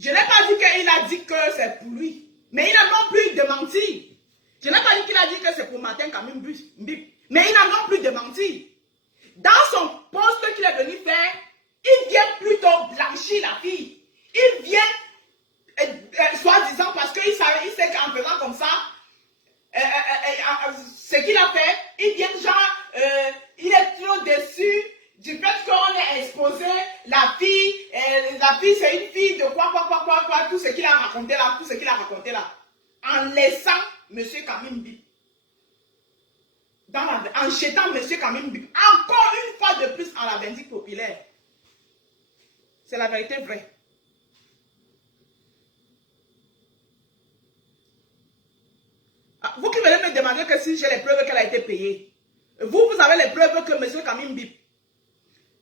Je n'ai pas dit qu'il a dit que c'est pour lui. Mais il n'a non plus démenti. Je n'ai pas dit qu'il a dit que c'est pour Martin Camille Bip. Mais il n'a non plus démenti. Dans son poste qu'il est venu faire, il vient plutôt blanchir la fille. Il vient, soi-disant, parce qu'il sait qu'en faisant comme ça, ce qu'il a fait, il vient genre, il est trop déçu du fait qu'on ait exposé la fille c'est une fille de quoi, tout ce qu'il a raconté là, en laissant M. Camille Bip. En jetant M. Camille Bip, encore une fois de plus en la vindicte populaire. C'est la vérité vraie. Vous qui venez me demander que si j'ai les preuves qu'elle a été payée. Vous avez les preuves que M. Camille Bip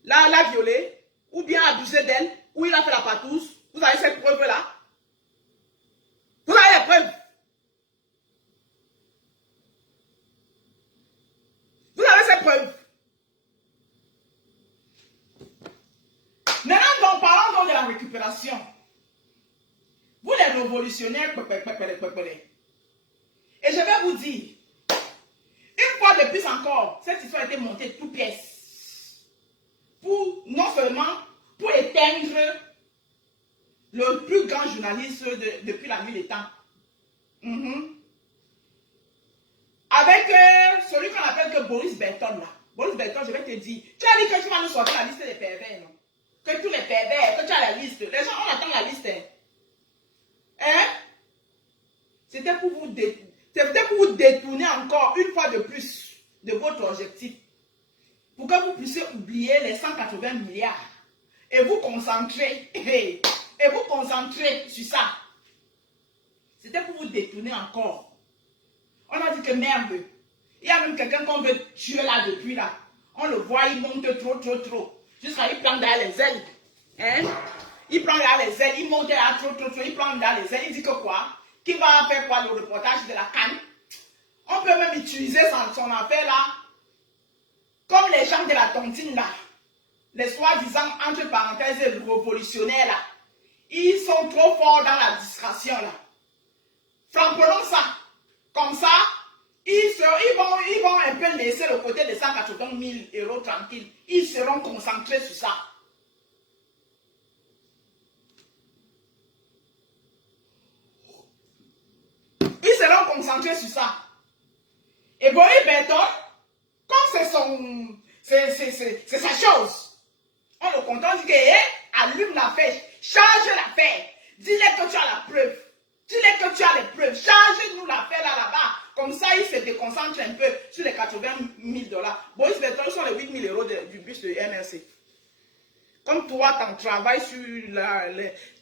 l'a violée, ou bien abusé d'elle, ou il a fait la patousse. Vous avez cette preuve-là? Vous avez les preuves? Vous avez ces preuves? Maintenant, donc, parlons donc de la récupération. Vous les révolutionnaires, et je vais vous dire, une fois de plus encore, cette histoire a été montée de toutes pièces. Pour, non seulement pour éteindre le plus grand journaliste depuis la nuit des temps. Avec celui qu'on appelle que Boris Berton là. Boris Berton, je vais te dire, tu as dit que tu vas nous sortir la liste des pervers, non? Que tous les pervers, que tu as la liste. Les gens, on attend la liste. Hein? C'était pour vous détourner encore une fois de plus de votre objectif. Pour que vous puissiez oublier les 180 milliards. Et vous concentrer. Et vous concentrer sur ça. C'était pour vous détourner encore. On a dit que merde. Il y a même quelqu'un qu'on veut tuer là depuis là. On le voit, il monte trop. Jusqu'à il prend derrière les ailes. Hein? Il prend derrière les ailes, il monte là trop. Il prend derrière les ailes, il dit que quoi? Qui va faire quoi le reportage de la canne? On peut même utiliser son affaire là. Comme les gens de la tontine là. Les soi-disant, entre parenthèses, révolutionnaires là. Ils sont trop forts dans la distraction là. Frappons ça. Comme ça, ils vont un peu laisser le côté de 180 000 € tranquille. Ils seront concentrés sur ça. Ils seront concentrés sur ça. Et Boris Berton, comme c'est sa chose, on le contente, dit que allume l'affaire, charge l'affaire, dis-le que tu as la preuve. Dis-le que tu as les preuves. Charge-nous l'affaire là-bas. Comme ça, il se déconcentre un peu sur les 80 000 $. Boris Berton sont les 8 000 € du bus de MRC. Comme toi, ton travail sur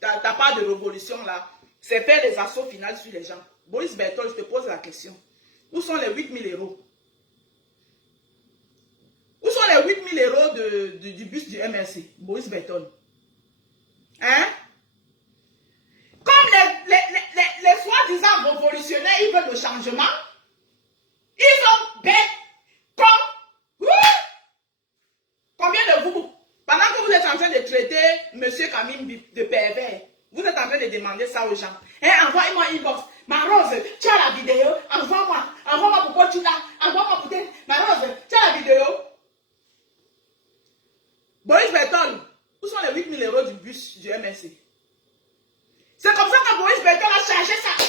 ta part de révolution là, c'est faire les assauts finaux sur les gens. Boris Berton, je te pose la question. Où sont les 8 000 €? Où sont les 8 000 € du bus du MRC, Boris Bertol. Hein? Comme les soi-disant révolutionnaires, ils veulent le changement. Ils ont bête comme... Combien de vous, pendant que vous êtes en train de traiter M. Kamim de pervers, vous êtes en train de demander ça aux gens. Hein, envoie-moi une box. Ma Rose, tu as la vidéo. Envoie-moi. Envoie-moi pourquoi tu l'as. Envoie-moi peut-être. Ma Rose, tu as la vidéo. Boris Bertol, où sont les 8 000 € du bus du MRC? C'est comme ça que Boris Bertol a chargé ça.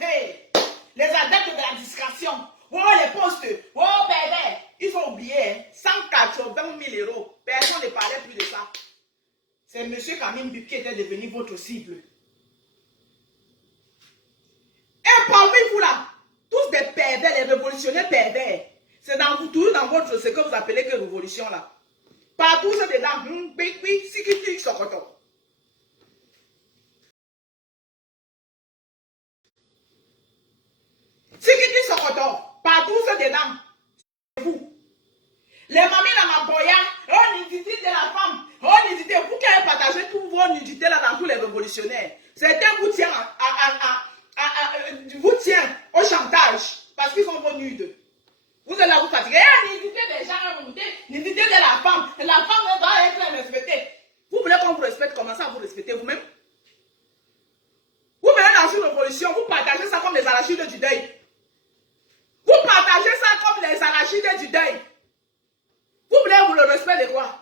Hey, les adeptes de la discrétion. Oh, les postes. Oh, pervers. Ils ont oublié. Hein, 180 000 €. Personne ne parlait plus de ça. C'est M. Kamim Bip qui était devenu votre cible. Et parmi vous là, tous des pervers, les révolutionnaires pervers. C'est dans vous, toujours dans votre, ce que vous appelez que révolution là. Partout c'est dedans. Sikiti Sokoto. Sikiti Sokoto. Partout c'est dedans. Vous. Les mamies dans ma boya, oh nudité de la femme, oh nudité, vous qui avez partagé tous vos nudités là dans tous les révolutionnaires. Certains vous tiennent vous tient au chantage parce qu'ils sont vos nudes. Vous êtes là, vous fatiguez. Nudité des gens, nudité de la femme doit être respectée. Vous voulez qu'on vous respecte, commencez à vous respecter vous-même. Vous venez dans une révolution, vous partagez ça comme les arachides du deuil. Vous partagez ça comme les arachides du deuil. Vous voulez vous le respect de quoi?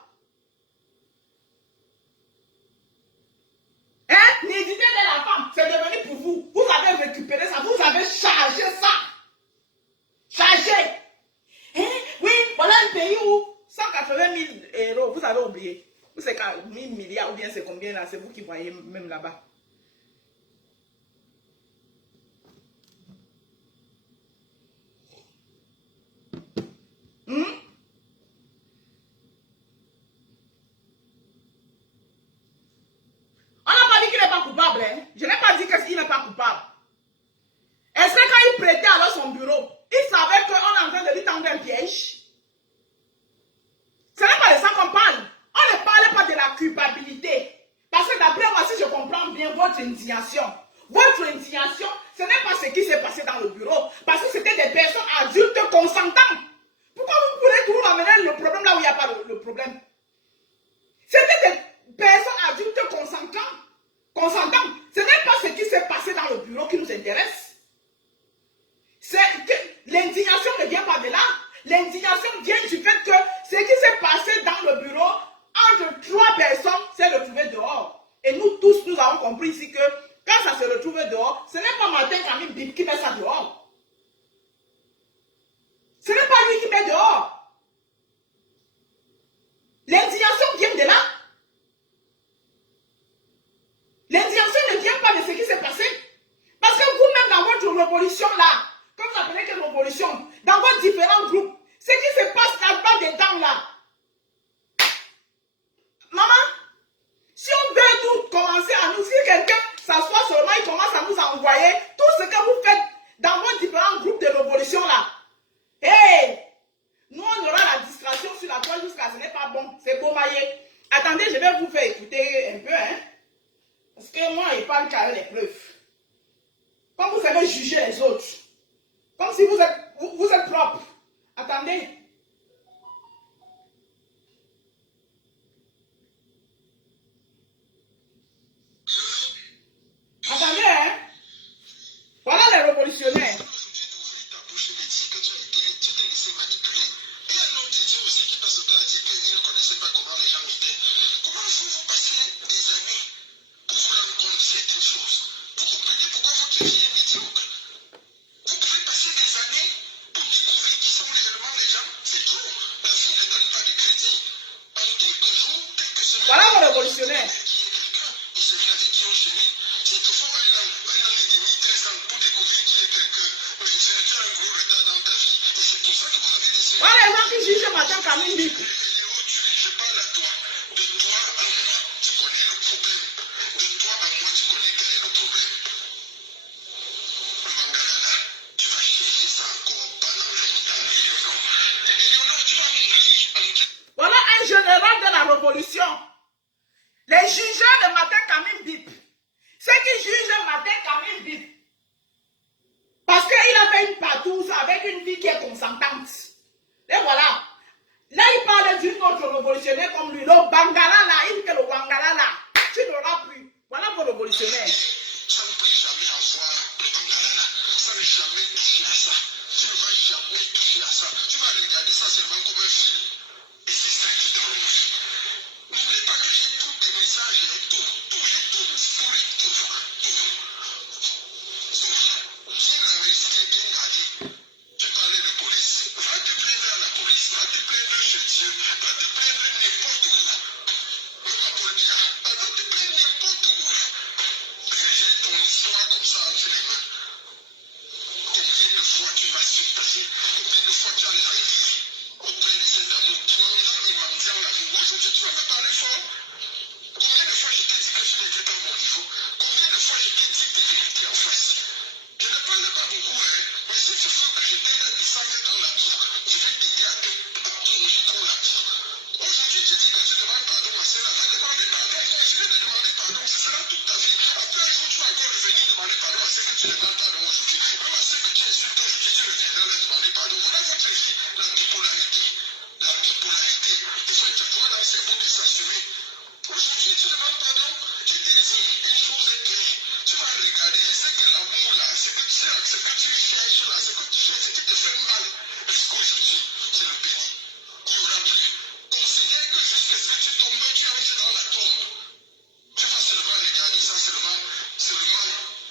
Hein? Nudité de la femme, c'est devenu pour vous. Vous avez récupéré ça, vous avez chargé ça. Chargé. Hein? Oui, voilà un pays où 180 000 €, vous avez oublié. Vous savez 1000 milliards ou bien c'est combien là? C'est vous qui voyez même là-bas. On n'a pas dit qu'il n'est pas coupable. Hein? Je n'ai pas dit qu'il n'est pas coupable. Est-ce que quand il prêtait alors son bureau, il savait qu'on est en train de lui tendre un piège? Ce n'est pas de ça qu'on parle. On ne parle pas de la culpabilité. Parce que d'après moi, si je comprends bien votre indignation, ce n'est pas ce qui s'est passé dans le bureau. Parce que c'était des personnes adultes consentantes. Pourquoi vous voulez toujours amener le problème là où il n'y a pas le problème? C'était des personnes adultes consentantes. Ce n'est pas ce qui s'est passé dans le bureau qui nous intéresse. L'indignation ne vient pas de là. L'indignation vient du fait que ce qui s'est passé dans le bureau entre 3 personnes s'est retrouvé dehors. Et nous tous, nous avons compris ici que quand ça se retrouve dehors, ce n'est pas Martin Kamim Bip qui met ça dehors. Ce n'est pas lui qui met dehors. L'indignation vient de là. L'indignation ne vient pas de ce qui s'est passé. Parce que vous-même dans votre révolution là, comme vous appelez que révolution, dans vos différents groupes, ce qui se passe là-bas dedans là. Maman, si on veut nous commencer à nous, si quelqu'un s'assoit seulement, il commence à nous envoyer tout ce que vous faites dans vos différents groupes de révolution là. Hey! Nous on aura la distraction sur la toile jusqu'à ce n'est pas bon, c'est beau maillé. Attendez, je vais vous faire écouter un peu, hein. Parce que moi, il parle qu'avec les preuves. Comme vous savez juger les autres. Comme si vous êtes propre. Attendez. Attendez, hein. Voilà les révolutionnaires. Voilà mon révolutionnaire. Voilà les gens qui jugent ce matin Kamim Bip. Je parle à toi. De toi à moi, tu connais le problème. De toi à moi, tu connais quel est le problème. Mangala, là, tu vas chercher ça encore pendant longtemps, Éléonore. Éléonore, tu vas mourir. Voilà révolution. Les jugeurs de Martin Kamim Bip. Ceux qui jugent Martin Kamim Bip. Parce qu'il a fait une partouze avec une fille qui est consentante. Et voilà. Là, il parle d'une autre révolutionnaire comme lui. Le Bangala là, il dit que le Bangala là, tu n'auras plus. Voilà vos révolutionnaires. Ça ne peut jamais avoir le Bangala là. Ça ne jamais toucher à ça. Tu ne vas jamais toucher à ça. Tu vas regarder ça seulement comme un film. Et c'est ça qui t'arrange. N'oublie pas que j'ai tous tes messages, j'ai tout, j'ai tout, tout. Si la réussite est bien gardée, tu parlais de police, va te plaindre à la police, va te plaindre chez Dieu, va te plaindre n'importe où. Même à Paul Biya, va te plaindre n'importe où. J'ai ton histoire comme ça entre les mains. Combien de fois tu m'as supplié, combien de fois tu as laillé auprès de cet amour, demandant et mendiant l'amour. Aujourd'hui, tu vas me parler fort. Combien de fois je t'ai dit que tu n'étais pas à mon niveau? Combien de fois je t'ai dit des vérités en face? Je ne parle pas beaucoup, hein, mais si tu veux que je t'aide à descendre dans la boue, je vais t'aider à plonger dans la boue. Aujourd'hui, tu dis que tu demandes pardon à celle-là. Va demander pardon, continue de demander pardon, ce sera toute ta vie. Après un jour, tu vas encore revenir demander pardon à ceux que tu demandes pardon aujourd'hui. Même à ceux que tu insultes aujourd'hui, tu reviendras leur demander pardon. Voilà votre vie, la bipolarité. La bipolarité. Il faut être droit dans ses mots de s'assumer. Aujourd'hui, tu demandes pardon. Je t'ai dit, une chose est claire. Tu vas regarder. Je sais que l'amour, là, ce que tu cherches, là, ce que tu cherches, ce qui te fait mal. Est-ce qu'aujourd'hui, tu le bénis? Il n'y aura plus. Considère que jusqu'à ce que tu tombes, tu entres dans la tombe. Tu vas seulement regarder ça seulement. Il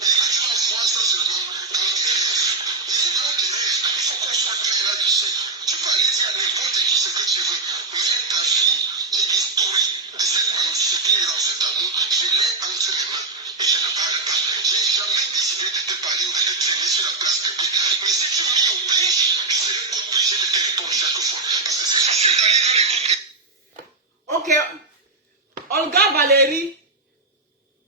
dit que tu vas voir ça seulement dans tes rêves. Il dit dans tes rêves, il faut qu'on soit clair là-dessus. Tu peux aller dire à n'importe qui ce que tu veux. Mais ta vie et l'historique de cette mendicité et dans cet amour, je l'ai entre mes mains. Et je ne parle pas. J'ai jamais décidé de te parler ou de te traîner sur la place publique. Mais si tu m'y obliges, je serai obligé de te répondre chaque fois. Parce que c'est facile d'aller dans les groupes. Ok. Olga Valérie,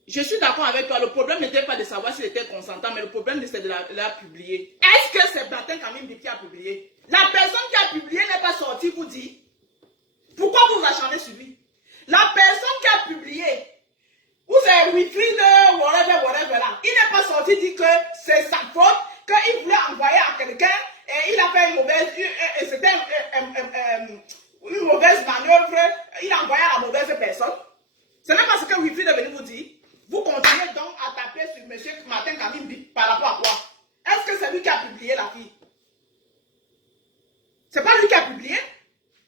je suis d'accord avec toi. Le problème n'était pas de savoir s'il était consentant, mais le problème c'est de la publier. Est-ce que c'est Martin Kamim Bip qui a publié? La personne qui a publié n'est pas sortie vous dire. Pourquoi vous acharnez sur lui? La personne qui a publié, vous avez Wilfried, whatever là, il n'est pas sorti dire que c'est sa faute, qu'il voulait envoyer à quelqu'un et il a fait une mauvaise manœuvre, il a envoyé à la mauvaise personne. Ce n'est pas ce que Wilfried est venu vous dire. Vous continuez donc à taper sur M. Martin Kamim Bip par rapport à quoi? Est-ce que c'est lui qui a publié la fille? C'est pas lui qui a publié?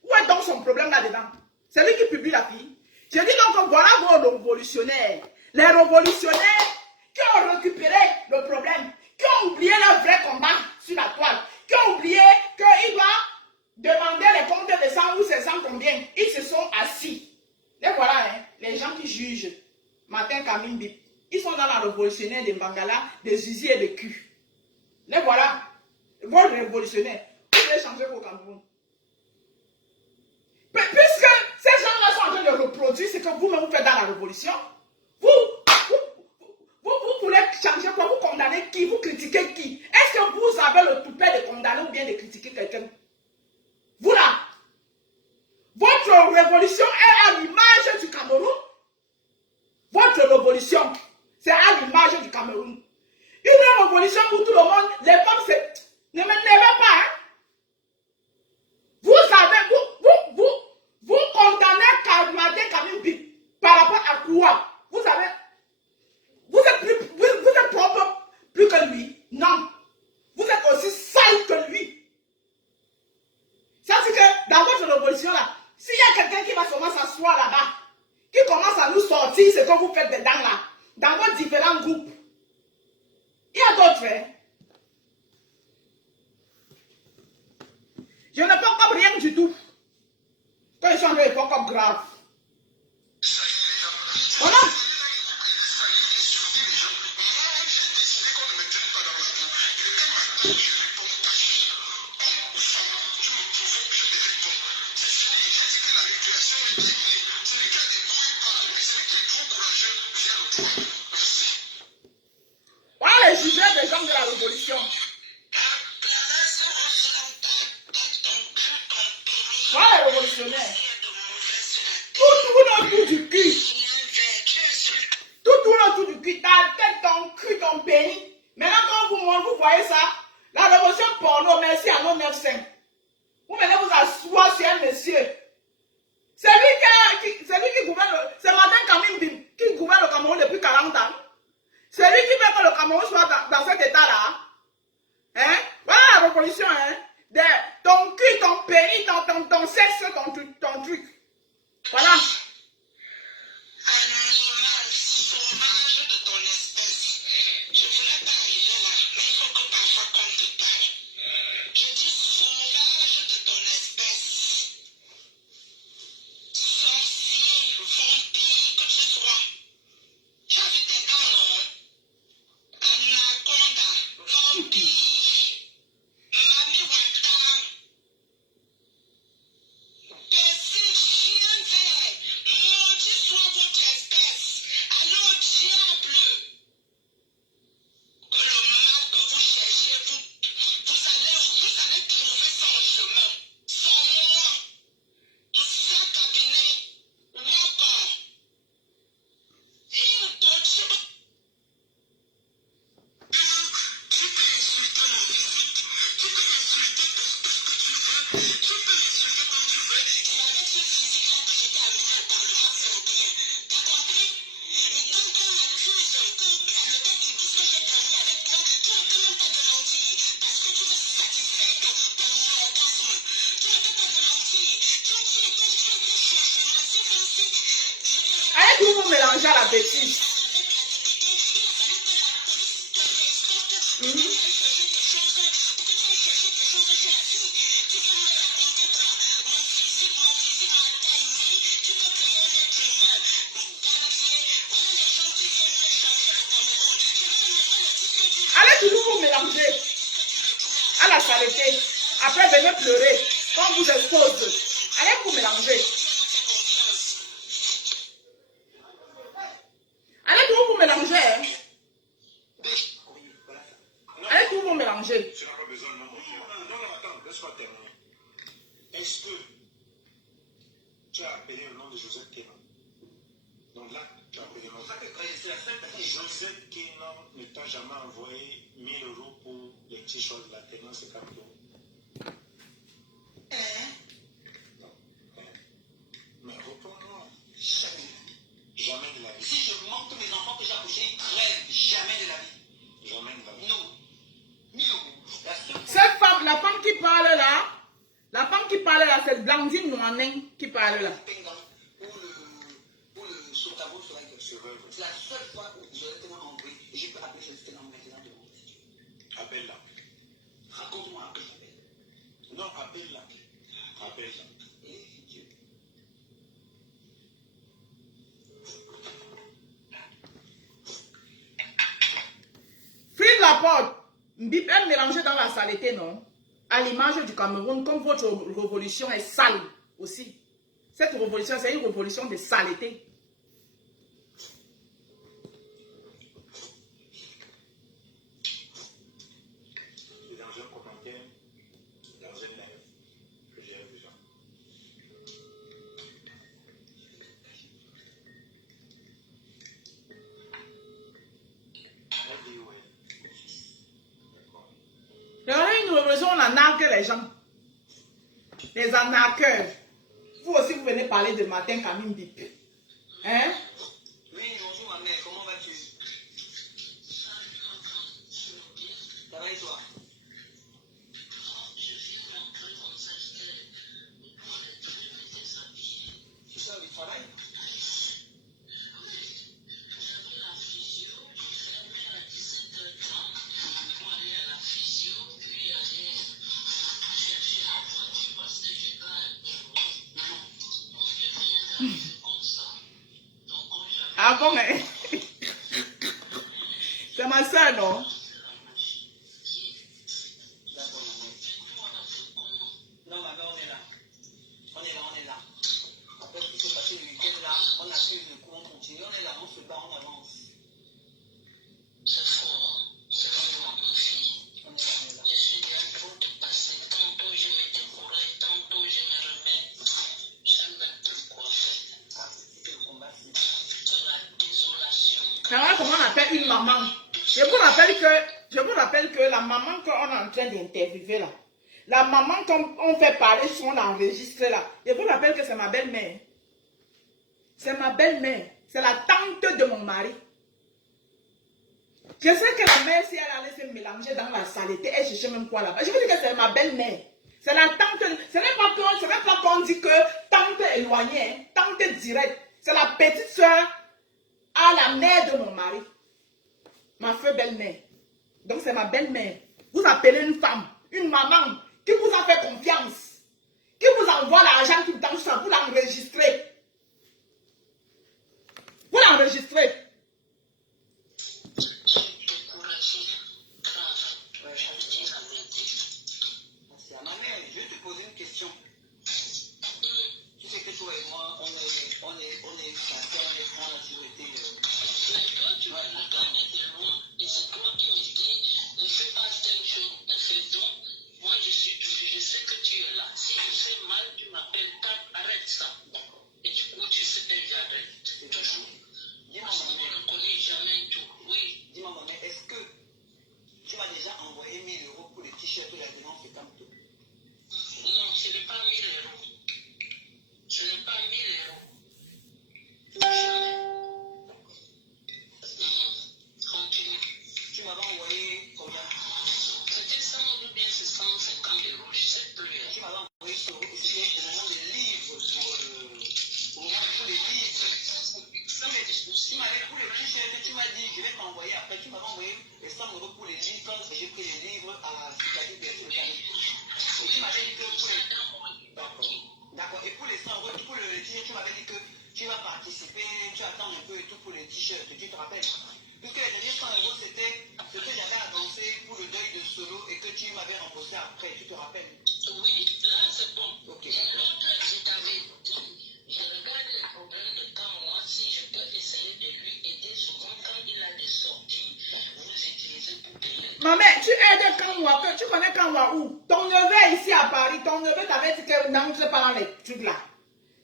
Où est donc son problème là-dedans? C'est lui qui publie la fille. Je dis donc voilà vos révolutionnaires. Les révolutionnaires qui ont récupéré le problème, qui ont oublié leur vrai combat sur la toile, qui ont oublié qu'il doit demander les comptes de sang ou c'est 100 combien. Ils se sont assis. Et voilà, hein, les gens qui jugent Martin Kamim Bip. Ils sont dans la révolutionnaire des Bangala, des Zizi et des culs. Les voilà. Vos révolutionnaires. Vous devez changer vos Cameroun. Puisque ces gens-là sont en train de reproduire ce que vous-même vous faites dans la révolution, vous voulez changer quoi? Vous condamnez qui? Vous critiquez qui? Est-ce que vous avez le toupet de condamner ou bien de critiquer quelqu'un? Vous là, votre révolution est à l'image du Cameroun. Votre révolution, c'est à l'image du Cameroun. Une révolution où tout le monde, les femmes, c'est... Ne m'énervez pas, hein? Vous savez, vous condamnez Martin Kamim Bip par rapport à quoi? Vous êtes propre plus que lui. Non. Vous êtes aussi sale que lui. Ça c'est que dans votre révolution là, s'il y a quelqu'un qui va seulement s'asseoir là-bas, qui commence à nous sortir ce que vous faites dedans là, dans vos différents groupes, il y a d'autres, hein? Je ne peux comme rien du tout. Quand ils sont en train de faire comme grave. Voilà. Voilà les jugeurs des gens de la révolution. Voilà les révolutionnaires. cul. Tout tourne autour du cul. Ta tête, ton cul, ton pénis. Maintenant, quand vous montrez, vous voyez ça. La révolution porno, merci à nos 9-5. Vous venez vous asseoir sur un monsieur. C'est lui qui gouverne. C'est Martin Kamim qui gouverne le Cameroun depuis 40 ans. C'est lui qui veut que le Cameroun soit dans cet état-là. Hein? Voilà la révolution. Hein? Ton cul, ton pénis, ton sexe, ton truc. Voilà. Animal sauvage de ton espèce. Je ne voulais pas arriver là, mais il faut que parfois qu'on te parle. Je dis sauvage de ton espèce. Sorcier, vampire, que tu sois. J'ai vu tes dents, non? Anaconda, vampire, mamie Wata. Petit chien vert, maudit soit votre espèce. Allez au diable. Que le mal que vous cherchez, vous allez trouver son chemin. Son moi. Issa cabinet. Walker. Il touche. Tu peux insulter mon physique. Tu peux insulter tout ce que tu veux. Tu peux insulter comme tu veux. C'est avec ce physique-là que j'étais amené au Parlement européen. T'as compris? Et tant qu'on m'accuse, que le fait qu'ils disent que j'ai dormi avec toi, tu ne peux même pas démentir. Parce que tu veux satisfaire ton orgasme. Tu ne peux pas démentir. Tu étais chez français. Allez, tout vous mélanger à la bêtise. Avec la députée, il a fallu que la police te escorte pour que tu ailles chercher des choses, pour que tu ailles chercher des choses chez la fille. Tu viens me raconter quoi? Mon physique m'a taillé. Tu veux créer un être humain. Regarde bien, voilà les gens qui viennent me changer le Cameroun. Je vais amener le disque dur. Allez, toujours vous mélanger à la saleté. Après, venez pleurer. Quand on vous expose. Allez, vous mélanger. Allez, toujours vous mélanger. Hein? Allez, toujours vous mélanger. Tu n'as pas besoin de moi, mon frère. Non, attends, laisse-moi terminer. Est-ce que tu as appelé le nom de Joseph Kenan? Donc là, tu as appelé le nom. Joseph Kenan ne t'a jamais envoyé 1000 euros pour les petites choses de la tenance de Cameroun. Non. Mais réponds-moi. Jamais de la vie. Si je montre mes enfants que j'ai accouchés, ils crèvent. Jamais de la vie. Jamais de la vie. Non. 1000 euros. La seule Cette femme, la femme qui parle là, c'est Blandine Noanin qui parle là. Pengan ou le Sotavo sera quelque. C'est la seule fois où j'aurais été envoyé et j'ai pu appeler Joseph Kenan maintenant devant Dieu. Appelle-la. Raconte-moi après j'appelle. Non, appelle-la. Appelle-la. Et Dieu. Frise la porte. Bip est mélangé dans la saleté, non? À l'image du Cameroun, comme votre révolution est sale aussi. Cette révolution, c'est une révolution de saleté. C'est dans un commentaire, dans un live que j'ai vu ça. Elle dit ouais. D'accord. Il y a une révolution, on arnaque les gens. Les arnaqueurs. Vous aussi, vous venez parler de matin Kamim Bip. Hein? Oui, bonjour ma mère, comment vas-tu? Ça va et toi? Tu sors du travail? Ah bon, mais... C'est ma soeur, non? D'accord, non, ma mère, on est là. On est là. Après ce qui s'est passé le week-end là, on a pris le coup, on continue, on est là, on se bat, on avance. C'est fort, c'est comme un peu fille. On est là. Je suis bien pour te passer. Tantôt je me décourage, tantôt je me remets. J'aime bien te coiffer. Ah, c'était le combat, c'est Alors, comment on appelle une maman? Je vous rappelle que la maman qu'on est en train d'interviewer là, la maman qu'on fait parler sur l'enregistré là, je vous rappelle que c'est ma belle-mère. C'est ma belle-mère. C'est la tante de mon mari. Je sais que la mère, si elle allait se mélanger dans la saleté, elle cherchait même quoi là-bas. Je vous dis que c'est ma belle-mère. C'est la tante. Ce n'est pas qu'on dit que tante éloignée, hein, tante directe. C'est la petite soeur à la mère de mon mari. Ma feu belle-mère. Donc c'est ma belle-mère. Vous appelez une femme, une maman qui vous a fait confiance, qui vous envoie l'argent tout le temps, ça, vous l'enregistrez. Vous l'enregistrez. Je vais te poser une question. Tu sais que toi et moi, on est sincères, on est francs, la sécurité. Tu vas nous permettre de loin. Et c'est toi qui me dis, ne fais pas telle chose. Parce que donc, moi je suis touché, je sais que tu es là. Si je fais mal, tu m'appelles pas, arrête ça. D'accord. Et du coup, tu sais que j'arrête. Toujours. Dis-moi, on ne connaît jamais tout. Oui. Dis-moi, maman, est-ce que tu m'as déjà envoyé 1000 euros pour les t-shirts de la défense de Camto? Non, ce n'est pas 1000 euros. Ce n'est pas 1000 euros. Jamais. Continue. Tu m'avais envoyé combien? C'était 100 ou bien c'est 150 euros, je ne sais plus. Tu m'avais envoyé ce euros et c'était au moment des livres, pour les livres. Tu m'avais pour les t-shirts, tu m'as dit, je vais t'envoyer après. Tu m'avais envoyé les 100 euros pour les livres et j'ai pris les livres à Cicadi Bercy le Canet. Et tu m'avais dit que pour les... D'accord. Et pour les 100 euros, pour le t-shirt, tu m'avais dit que tu vas participer, tu attends un peu et tout pour les t-shirts, tu te rappelles? Puisque les derniers 100 euros, c'était ce que j'avais avancé pour le deuil de Solo et que tu m'avais remboursé après, tu te rappelles? Oui, là c'est bon. Ok. L'autre, je t'avais dit, je regarde les problèmes de temps, moi, si je peux essayer de lui aider souvent quand il a des sorties, vous utilisez pour payer. Maman, tu aides Kanwa, tu connais Kanwa où? Ton neveu est ici à Paris, ton neveu t'avait dit que non, tu ne pas dans les trucs là.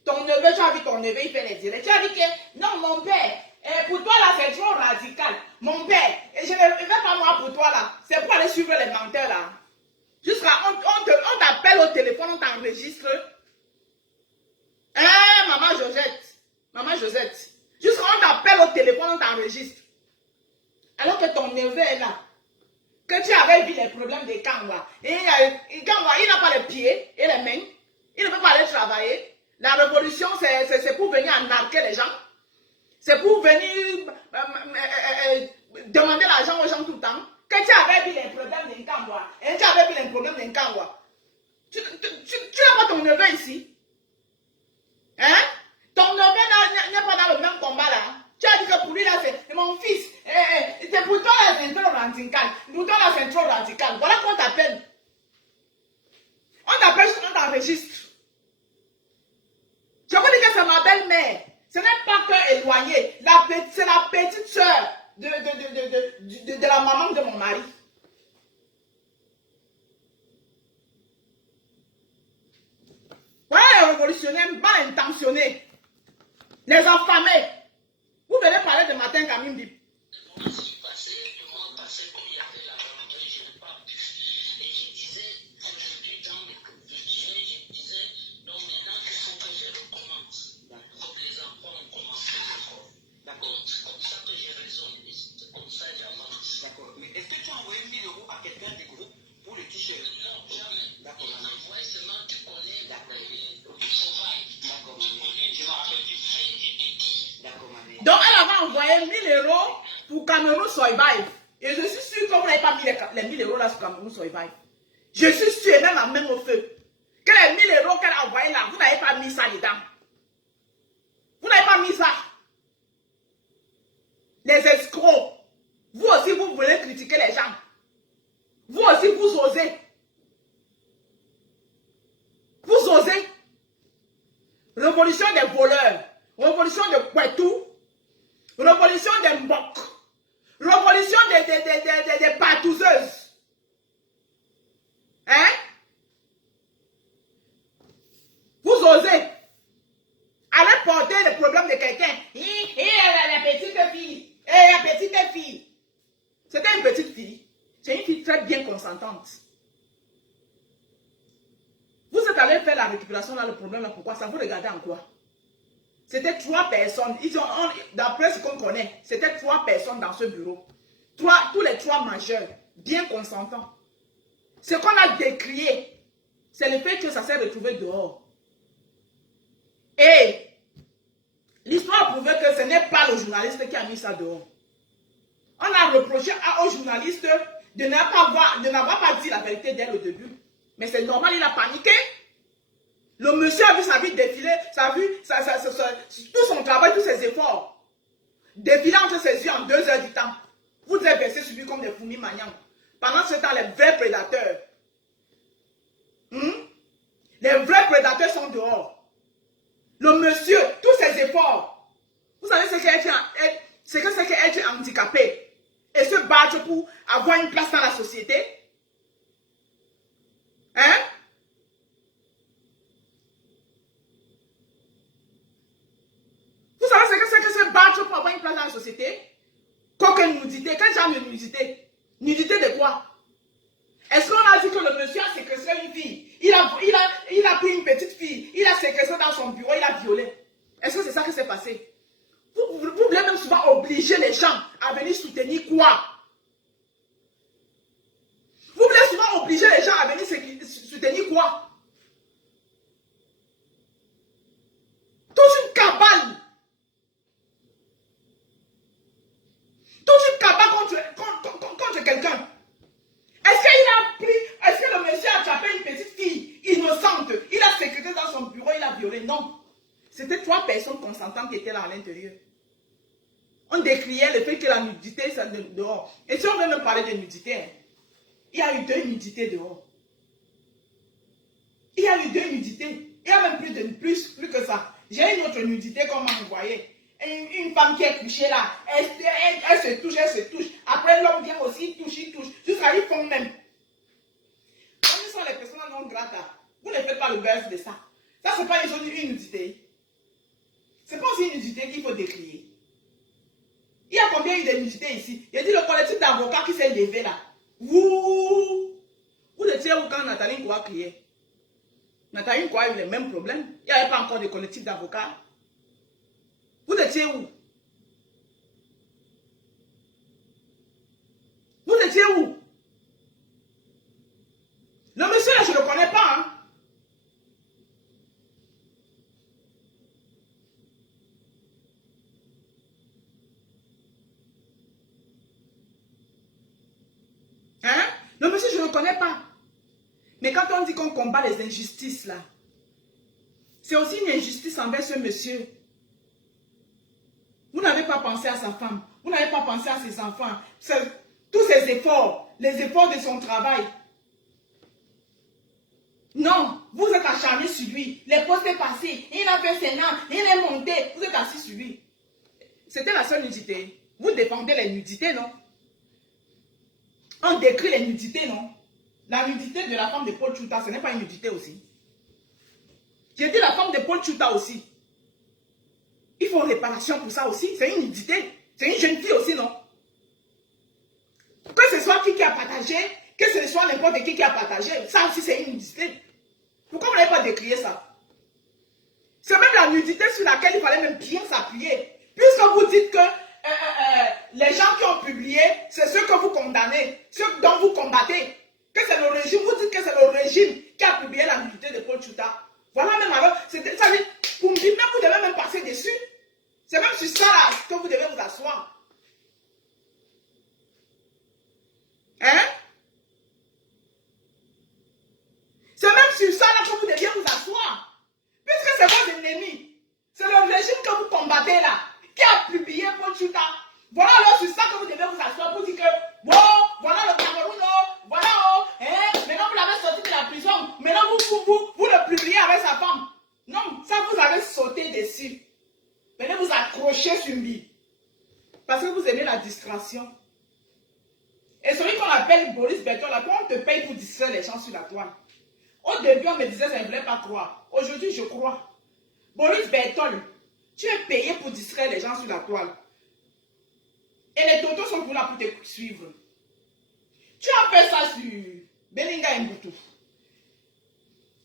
Ton neveu, tu as vu ton neveu, il fait les directs. Tu as dit que non, mon père, pour toi là, c'est trop radical. Mon père, je ne vais pas moi pour toi là. C'est pour aller suivre les menteurs là. Jusqu'à, on t'appelle au téléphone, on t'enregistre. Hein, maman Josette. Maman Josette. Jusqu'à, on t'appelle au téléphone, on t'enregistre. Alors que ton neveu est là. Que tu avais vu les problèmes des Kanwa. Et Kanwa, il n'a pas les pieds et les mains. Il ne peut pas aller travailler. La révolution, c'est pour venir embarquer les gens. C'est pour venir demander l'argent aux gens tout le temps. Que tu avais vu les problèmes des Kanwa. Et tu avais vu les problèmes des Kanwa. Tu n'as pas ton neveu ici. Hein? Ton neveu n'est pas dans le même combat là. Tu as dit que pour lui là, c'est mon fils. C'est pour toi là, c'est trop radical. Pour toi là, c'est trop radical. Voilà qu'on t'appelle. On t'appelle, on t'enregistre. Je vous dis que c'est ma belle-mère. Ce n'est pas que éloignée. C'est la petite soeur de la maman de mon mari. Voilà les révolutionnaires mal intentionnés. Les affamés. Vous venez parler de matin Camille Bip. Le mois passé, comme il y avait la rentrée, je n'ai pas pu. Et je disais, aujourd'hui, dans le dîner, je disais, donc maintenant, il faut que je recommence. Comme les enfants ont commencé l'école. D'accord. C'est comme ça que j'ai raisonné. C'est comme ça que j'avance. D'accord. Mais est-ce que tu as envoyé 1000 euros à quelqu'un du groupe pour le t-shirt? Non, jamais. D'accord. Il m'a envoyé seulement, tu connais, du travail. D'accord. Je me rappelle du fait, je t'ai dit. D'accord, ma mère. Donc, elle avait envoyé 1000 euros pour Cameroun Survive. Et je suis sûr que vous n'avez pas mis les 1000 euros là sur Cameroun Survive. Je suis sûr, même la même au feu, que les 1000 euros qu'elle a envoyé là, vous n'avez pas mis ça dedans. Vous n'avez pas mis ça. Les escrocs. Vous aussi, vous voulez critiquer les gens. Vous aussi, vous osez. Vous osez. Révolution des voleurs. Révolution de Kwetou. Révolution des Mbok. Révolution des partouzeuses. Hein? Vous osez aller porter le problème de quelqu'un. Et la petite fille. Eh, la petite fille. C'était une petite fille. C'est une fille très bien consentante. Vous êtes allé faire la récupération là, le problème là, pourquoi ça? Vous regardez en quoi? C'était 3 personnes. D'après ce qu'on connaît, c'était 3 personnes dans ce bureau. Tous les 3 majeurs, bien consentants. Ce qu'on a décrié, c'est le fait que ça s'est retrouvé dehors. Et l'histoire a prouvé que ce n'est pas le journaliste qui a mis ça dehors. On a reproché au journaliste de n'avoir pas dit la vérité dès le début. Mais c'est normal, il a paniqué. Le monsieur a vu sa vie défiler, tout son travail, tous ses efforts. Défiler entre ses yeux en 2 heures du temps. Vous êtes versés sur lui comme des fourmis maniants. Pendant ce temps, les vrais prédateurs, les vrais prédateurs sont dehors. Le monsieur, tous ses efforts. Vous savez ce que c'est qu'être handicapé et se battre pour avoir une place dans la société? Hein? Vous savez ce que c'est que se battre pour avoir une place dans la société? Qu'aucune nudité. Quel genre de nudité? Nudité de quoi? Est-ce qu'on a dit que le monsieur a séquestré une fille? Il a pris une petite fille. Il a séquestré dans son bureau. Il a violé. Est-ce que c'est ça qui s'est passé? Vous voulez même souvent obliger les gens à venir soutenir quoi? Vous voulez souvent obliger les gens à venir soutenir quoi? Toute une cabale. Toute une cabale contre quelqu'un. Est-ce que le monsieur a attrapé une petite fille innocente? Il a sécrété dans son bureau, il a violé? Non. C'était 3 personnes consentantes qui étaient là à l'intérieur. On décriait le fait que la nudité, c'est dehors. Et si on veut même parler de nudité, hein, il y a eu 2 nudités dehors. Il y a eu 2 nudités. Il y a même plus que ça. J'ai une autre nudité qu'on m'a envoyée. Une femme qui est couchée là, elle se touche. Après, l'homme vient aussi, il touche. Jusqu'à ils font même. Comme ils sont les personnes non grates, vous ne faites pas le buzz de ça. Ça, c'est pas une nudité. C'est pas aussi une nudité qu'il faut décrire. Il y a combien de nudités ici? Il y a dit le collectif d'avocats qui s'est levé là. Vous étiez où quand Nathalie Nkoa criait? Nathalie Nkoa a eu les mêmes problèmes. Il n'y avait pas encore de collectif d'avocats. Vous étiez où? Vous étiez où? Le monsieur là, je ne le connais pas. Hein? Le monsieur, je ne le connais pas. Mais quand on dit qu'on combat les injustices là, c'est aussi une injustice envers ce monsieur. Vous n'avez pas pensé à sa femme. Vous n'avez pas pensé à ses enfants. Tous ses efforts, les efforts de son travail. Non, vous êtes acharné sur lui. Les postes est passé. Il a fait Sénat. Il est monté. Vous êtes assis sur lui. C'était la seule nudité. Vous défendez les nudités, non? On décrit les nudités, non? La nudité de la femme de Paul Tchouta, ce n'est pas une nudité aussi. J'ai dit la femme de Paul Tchouta aussi. Il faut réparation pour ça aussi. C'est une nudité. C'est une jeune fille aussi, non? Que ce soit qui a partagé, que ce soit n'importe qui a partagé, ça aussi c'est une nudité. Pourquoi vous n'avez pas décrié ça? C'est même la nudité sur laquelle il fallait même bien s'appuyer. Puisque vous dites que les gens qui ont publié, c'est ceux que vous condamnez, ceux dont vous combattez. Que c'est le régime, vous dites que c'est le régime qui a publié la nudité de Paul Tchouta. Voilà même alors, ça veut dire, pour me dire, même vous devez même passer dessus. C'est même sur ça là que vous devez vous asseoir. Hein? C'est même sur ça là que vous deviez vous asseoir. Puisque c'est vos ennemis. C'est le régime que vous combattez là, qui a publié Paul Tchouta. Voilà alors sur ça que vous devez vous asseoir pour dire que, bon, voilà le Cameroun, voilà, maintenant vous l'avez sorti de la prison, maintenant vous le publiez avec sa femme. Non, ça vous avez sauté dessus. Venez vous accrocher sur lui. Parce que vous aimez la distraction. Et celui qu'on appelle Boris Bertol, là, quand on te paye pour distraire les gens sur la toile. Au début, on me disait, ça ne voulait pas croire. Aujourd'hui, je crois. Boris Bertol, tu es payé pour distraire les gens sur la toile. Et les totos sont pour là pour te suivre. Tu as fait ça sur Belinga et Mboutou.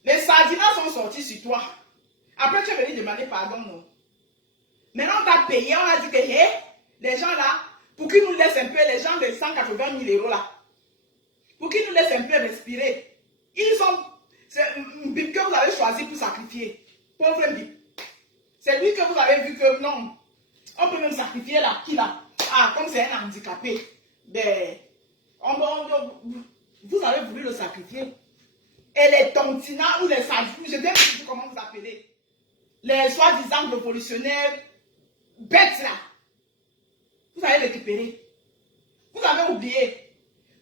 Les sardinas sont sortis sur toi. Après, tu es venu demander pardon, non? Maintenant, on t'a payé, on a dit que hey, les gens là, pour qu'ils nous laissent un peu, les gens de 180 000 € là, pour qu'ils nous laissent un peu respirer. Ils sont. C'est Mbip que vous avez choisi pour sacrifier. Pauvre Mbip. C'est lui que vous avez vu que non. On peut même sacrifier là. Qui là? Ah, comme c'est un handicapé. Ben, vous avez voulu le sacrifier. Et les tontinats ou les sadistes, je ne sais plus comment vous appelez. Les soi-disant révolutionnaires bêtes là. Vous avez récupéré. Vous avez oublié.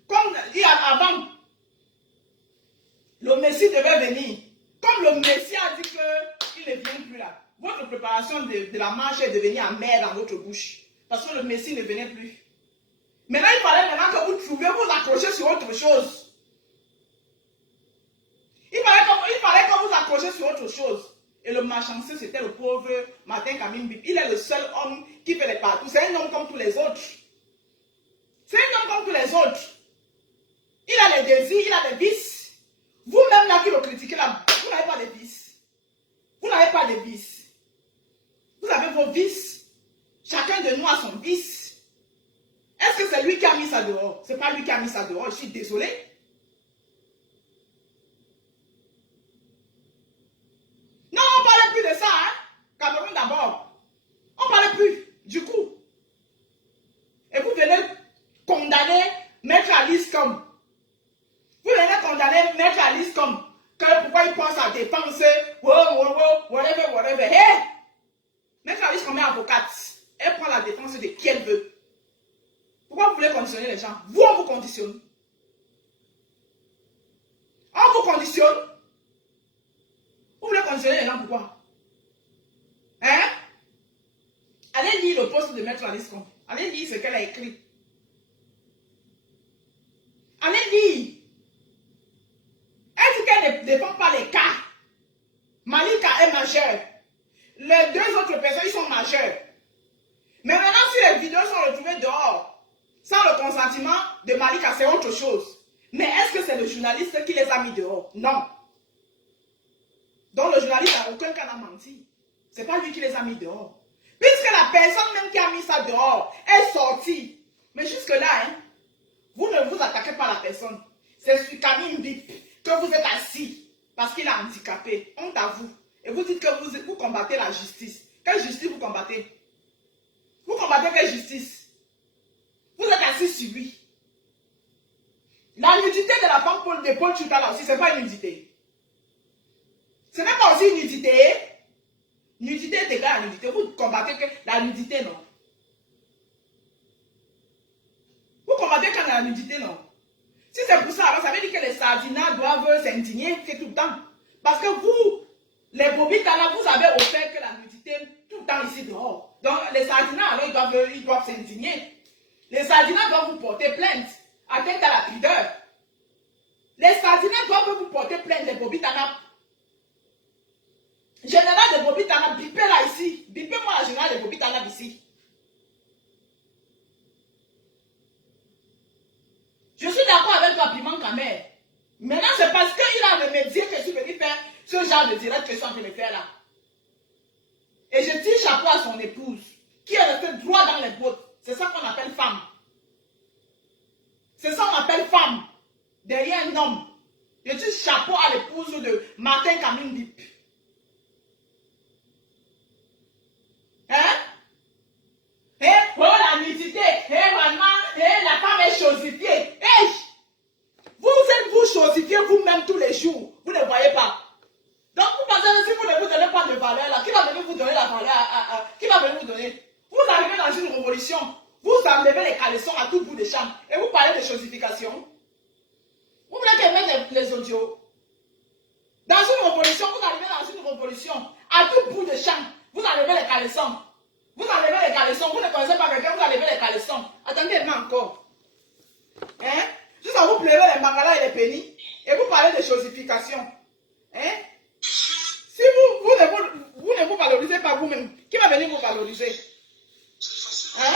Comme avant, le Messie devait venir. Comme le Messie a dit qu'il ne vient plus là. Votre préparation de la marche est devenue amère dans votre bouche. Parce que le Messie ne venait plus. Maintenant, il fallait maintenant que vous trouviez vous accrocher sur autre chose. Il fallait que vous accrochiez sur autre chose. Et le malchanceux, c'était le pauvre Martin Kamim Bip. Il est le seul homme qui fait les partout. C'est un homme comme tous les autres. C'est un homme comme tous les autres. Il a les désirs, il a des vices. Vous-même là qui le critiquez là, vous n'avez pas de vices. Vous n'avez pas de vices. Vous avez vos vices. Chacun de nous a son vice. Est-ce que c'est lui qui a mis ça dehors? Ce n'est pas lui qui a mis ça dehors. Je suis désolée. Non, on ne parlait plus de ça, hein? Cameroun d'abord. On ne parlait plus, du coup. Et vous venez condamner Maître Alice comme. Vous venez condamner Maître Alice comme. Que pourquoi il pense à dépenser. Whatever. Hey! Maître Alice comme avocate. Elle prend la défense de qui elle veut. Pourquoi vous voulez conditionner les gens? Vous, on vous conditionne. On vous conditionne. Vous voulez conditionner les gens pourquoi? Hein? Allez lire le poste de Maître Alice Combe. Allez lire ce qu'elle a écrit. Allez lire. Elle dit qu'elle ne défend pas les cas. Malika est majeure. Les deux autres personnes, ils sont majeurs. Mais maintenant, si les vidéos sont retrouvées dehors, sans le consentement de Malika, c'est autre chose. Mais est-ce que c'est le journaliste qui les a mis dehors? Non. Donc le journaliste n'a aucun cas à mentir. Ce n'est pas lui qui les a mis dehors. Puisque la personne même qui a mis ça dehors est sortie. Mais jusque-là, hein, vous ne vous attaquez pas à la personne. C'est sur Camille Mbip que vous êtes assis parce qu'il est handicapé. Honte à vous. Et vous dites que vous combattez la justice. Quelle justice vous combattez? Vous combattez quelle justice? Vous êtes assis sur lui. La nudité de la femme de Paul Chutala aussi, ce n'est pas une nudité. Ce n'est pas aussi une nudité. Nudité est égal à la nudité. Vous combattez que la nudité, non. Vous combattez quand la nudité, non. Si c'est pour ça, ça veut dire que les sardinas doivent s'indigner tout le temps. Parce que vous, les bobitana, vous avez offert que la nudité tout le temps ici dehors. Donc les sardinas, alors ils doivent s'indigner. Les sardinas doivent vous porter plainte. Atteinte à la pudeur. Les sardinas doivent vous porter plainte, les bobitana. Général de Bobitana, bipez là ici. Bipez-moi la général de Bobitana ici. Je suis d'accord avec toi, Piment Kamer. Maintenant, c'est parce qu'il a remédié que je suis venu faire ce genre de direct que je suis en train de faire là. Et je tire chapeau à son épouse, qui est restée droit dans les bottes. C'est ça qu'on appelle femme. C'est ça qu'on appelle femme. Derrière un homme. Je tire chapeau à l'épouse de Martin Kamim Bip. Hein? Oh la nudité, maman, la femme est chosifiée. Vous êtes vous chosifiez vous-même tous les jours. Vous ne voyez pas. Donc vous pensez que si vous ne vous donnez pas de valeur là, qui va venir vous donner la valeur qui va venir vous donner? Vous arrivez dans une révolution, vous enlevez les caleçons à tout bout de champ et vous parlez de chosification. Vous voulez qu'elle mette les audios? Dans une révolution, vous arrivez dans une révolution, à tout bout de champ, vous enlevez les caleçons. Vous enlevez les caleçons, vous ne connaissez pas quelqu'un, vous enlevez les caleçons. Attendez-moi encore. Hein? Juste vous pleurez les mangalas et les pénis, et vous parlez de chosification. Hein? Si vous ne vous valorisez pas vous-même, qui va venir vous valoriser? Hein?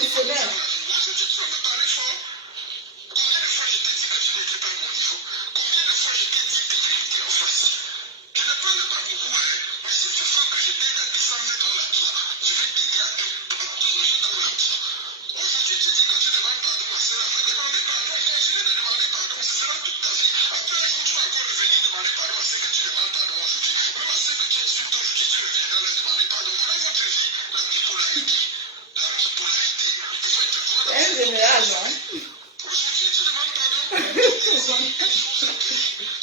révolutionnaire. Combien de fois je t'ai dit que tu n'étais pas mon niveau? Combien de fois je t'ai dit tes vérités en face? Je ne parle pas beaucoup, hein, mais si tu veux que je t'aide à descendre dans la tour, je vais t'aider à te plonger dans la tour. Aujourd'hui, tu dis que tu demandes pardon à cela. Demandez pardon, continue de demander pardon, ce sera toute ta vie. Après un jour, tu vas encore revenir demander pardon à ceux que tu demandes pardon aujourd'hui. Même à ceux que tu insultes aujourd'hui, tu reviendras leur demander pardon. Voilà votre vie, la bipolarité. La bipolarité. Vous faites de quoi? C'est un général, non? Aujourd'hui, tu demandes pardon. Tu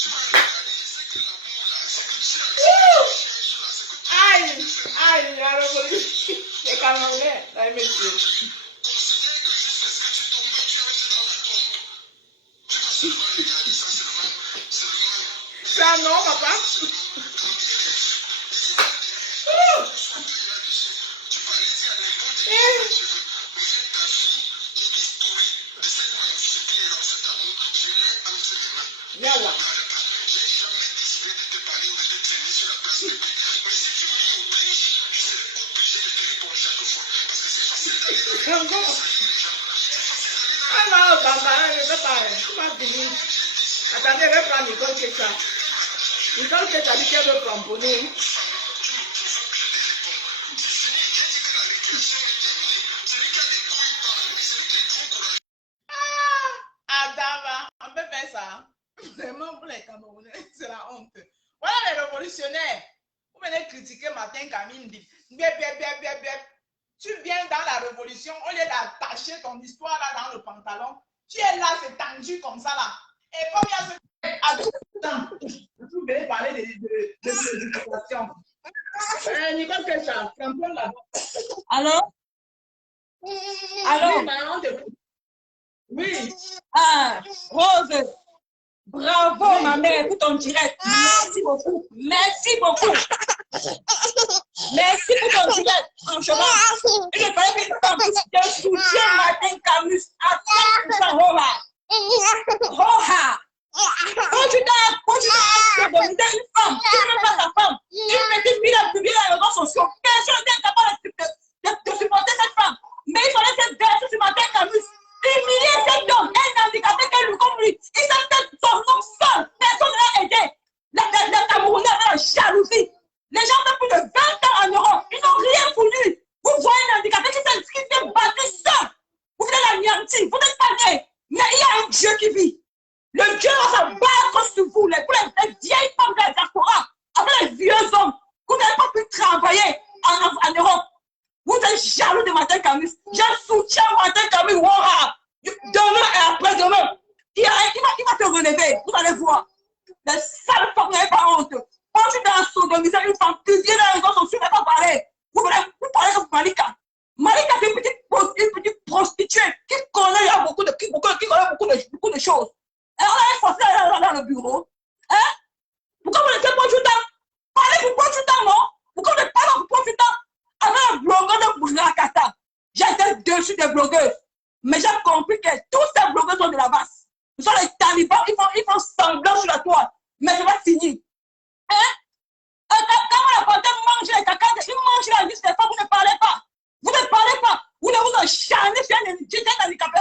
vas regarder, c'est que l'amour là, c'est que tu cherches là, c'est que tu Aïe, la révolution. Les Camerounais, là, monsieur. considères que jusqu'à ce que tu tombes, tu entres dans la tombe. Tu vas seulement regarder ça seulement. Ça, non, papa? Tu peux aller dire à n'importe qui que tu veux. Mais ta vie est historique de cette magnicité et dans cet amour. Je l'ai entre mes mains. Viens là. J'ai jamais décidé de te parler ou de te traîner sur la place publique. Mais si tu m'obliges, je serai obligé de te répondre chaque fois. Parce que c'est facile d'aller dans les Encore. gens. Ah non, papa, je ne vais pas. Je ne vais pas finir. Attendez, je vais prendre Nicole Ketcha. Nicole Ketcha dit qu'elle veut cramponner. Adama, on peut faire ça. Vraiment pour les Camerounais, c'est la honte. Voilà les révolutionnaires. Vous venez critiquer Martin Kamindi. Tu viens dans la révolution, au lieu d'attacher ton histoire là dans le pantalon, tu es là, c'est tendu comme ça là. Et comme il y a ce à tout temps, vous venez parler de l'éducation. Nicole Kecha, champion là-bas. Allô? Oui, Allô? maman, oui. Ah, Rose, bravo ma mère pour ton direct. Merci beaucoup. Merci beaucoup. Merci pour ton direct. Franchement, il fallait que je soutiens Martin Camus à 100%. Roha. Quand tu dois dominer une femme, tu ne veux pas ta femme. Une petite fille a publié les réseaux sociaux. Personne n'est capable de supporter cette femme. Mais il fallait cette version sur Martin Camus. Humilier cet homme, un handicapé comme lui. Il s'appelle son nom seul. Personne ne l'a aidé. Les Camerounais avaient la jalousie. Les gens ont plus de 20 ans en Europe. Ils n'ont rien voulu. Vous voyez un handicapé qui s'est battu seul. Vous venez l'anéantir. Vous n'êtes pas né. Mais il y a un Dieu qui vit. Le Dieu va se battre sur vous. Les vieilles femmes de la diaspora. Avec les vieux hommes. Vous n'avez pas pu travailler en Europe. Vous êtes jaloux de Martin Camus. Je soutiens Martin Camus. Wow. Demain et après-demain, il va te relever. Vous allez voir. Les sales femmes n'avaient pas honte. Quand tu es dans sodomiser une femme, tu viens dans les autres sociaux, tu ne vas pas parler. Vous parlez comme Malika. Malika, c'est une petite prostituée qui connaît beaucoup de choses. Et on a forcé dans le bureau. Hein? Pourquoi vous laissez pas du temps? Parlez pour du temps, non? Pourquoi vous ne parlez pas du temps? Avec un blogueur de Brakata, j'étais dessus des blogueuses. Mais j'ai compris que tous ces blogueurs sont de la base. Ils sont les talibans, ils font semblant sur la toile. Mais ça va finir. Hein? Quand on a porté manger les caca, ils mangent la liste des femmes, vous ne parlez pas. Vous ne parlez pas. Vous ne vous acharnez sur un handicapé,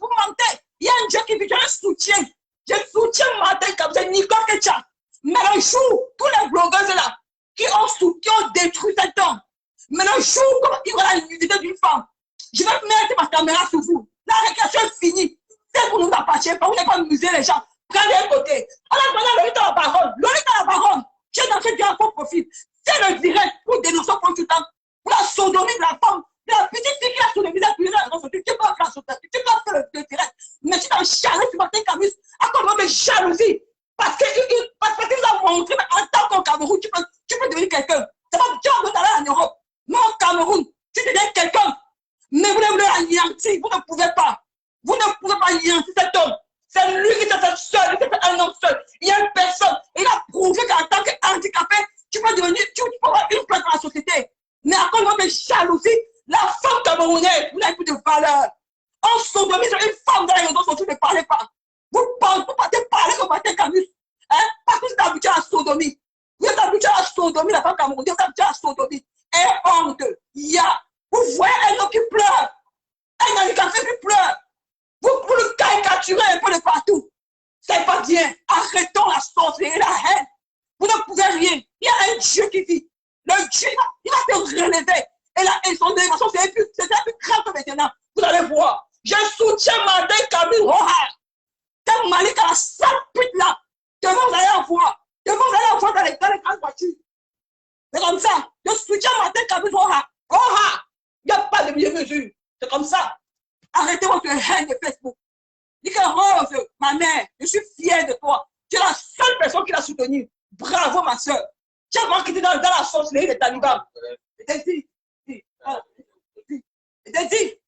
vous mentez. Il y a un Dieu qui vit, je le soutiens. Je soutiens Martin Camus, c'est Nicole Ketcha. Mais le jour, tous les blogueuses là, qui ont détruit cet homme, mais le jour où il y aura la nudité d'une femme, je vais mettre ma caméra sur vous. La récréation est finie. C'est pour nous appartient pas. Vous n'avez pas amuser les gens. Regardez un côté. On a donné Lolita la baronne. Lolita la baronne. J'ai dansé du faux profil. C'est le direct pour dénoncer pour tout le temps. Pour la sodomie de la femme. De la petite fille qui a sodomisé la cuisine. Tu peux faire la sodomie. Tu peux faire le direct. Mais tu t'en charles sur Martin Camus à cause de jalousie. Parce qu'il nous a montré en tant qu'au Cameroun, tu peux devenir quelqu'un. C'est pas Dieu qui va aller en Europe. Mais au Cameroun, tu deviens quelqu'un. Mais vous ne voulez l'anéantir, vous ne pouvez pas. Vous ne pouvez pas anéantir cet homme. C'est lui qui s'est fait seul, il s'est fait un homme seul. Il y a une personne, il a prouvé qu'en tant qu'handicapé, tu peux avoir une place dans la société. Mais à cause de jalousie, la femme camerounaise, vous n'avez plus de valeur. On sodomise une femme dans les réseaux sociaux, ne parlez pas. Vous partez parler comme Martin Camus. Hein? Parce que vous êtes habitué à la sodomie. Vous êtes habitué à la sodomie, la femme camerounaise, vous êtes habitué à la sodomie. Et honte, il y a. Vous voyez un homme qui pleure. enlever. Et son élévation, c'est plus grave que maintenant. Vous allez voir. Je soutiens Madame Camille Roha. T'es Malik à la sale pute là. Demain, vous allez la voir. Demain, vous allez la voir dans les grandes voitures. C'est comme ça. Je soutiens Madame Camille Roha. Roha. Il n'y a pas de mesure. C'est comme ça. Arrêtez votre haine de Facebook. Dis que Rose, ma mère, je suis fière de toi. Tu es la seule personne qui l'a soutenue. Bravo, ma soeur. Tu as marqué dans la sorcellerie des talibans. Je t'ai dit. Je t'ai dit.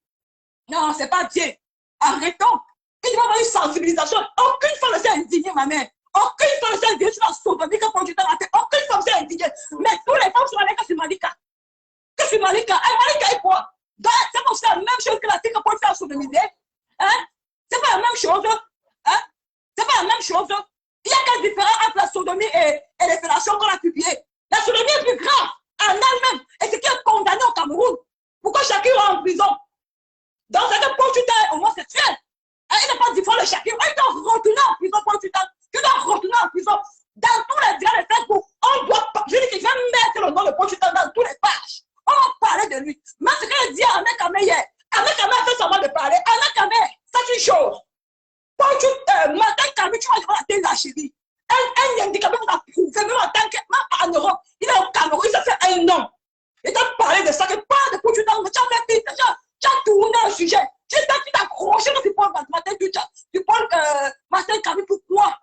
Non, c'est pas bien. Arrêtons. Il n'y a pas une sensibilisation. Aucune femme ne s'est indignée, ma mère. Aucune femme ne s'est indignée sur la sodomie que quand tu t'en as fait. Aucune femme ne s'est indignée. Mais tous les femmes sont allées que c'est Malika. Que c'est Malika. Et Malika est quoi? C'est pour ça la même chose que la fille que Paul fait sodomiser. Hein? C'est pas la même chose. Hein? C'est pas la même chose. Il y a quelle différence entre la sodomie et les fellations qu'on a publiées? La sodomie est plus grave en elle-même. Et c'est qui est condamné au Cameroun. Pourquoi chacun est en prison? Dans cette point, tu t'es homosexuel. Il n'est pas différent de chacun. Il doit retourner en prison pour tu dois retourner en prison. Dans tous les dialogues de Facebook, on doit. Je dis que je vais mettre le nom de Pochutan dans tous les pages. On va parler de lui. Mais ce qu'il dit à Ahmed Kamé hier, Ahmed Kamé a fait semblant de parler. Ahmed Kamé, c'est une chose. Quand tu Martin Kamé, tu vas devant la télé de la chérie. Un handicapé vous a prouvé, même en tant que. Même en Europe, il est au Cameroun, il s'est fait un nom. Et tu as parlé de ça, que parle de Pochutan, mais tu as fait vite, tu as tourné un sujet. Tu t'es accroché dans ce point, tu parles Martin Kamé, pourquoi?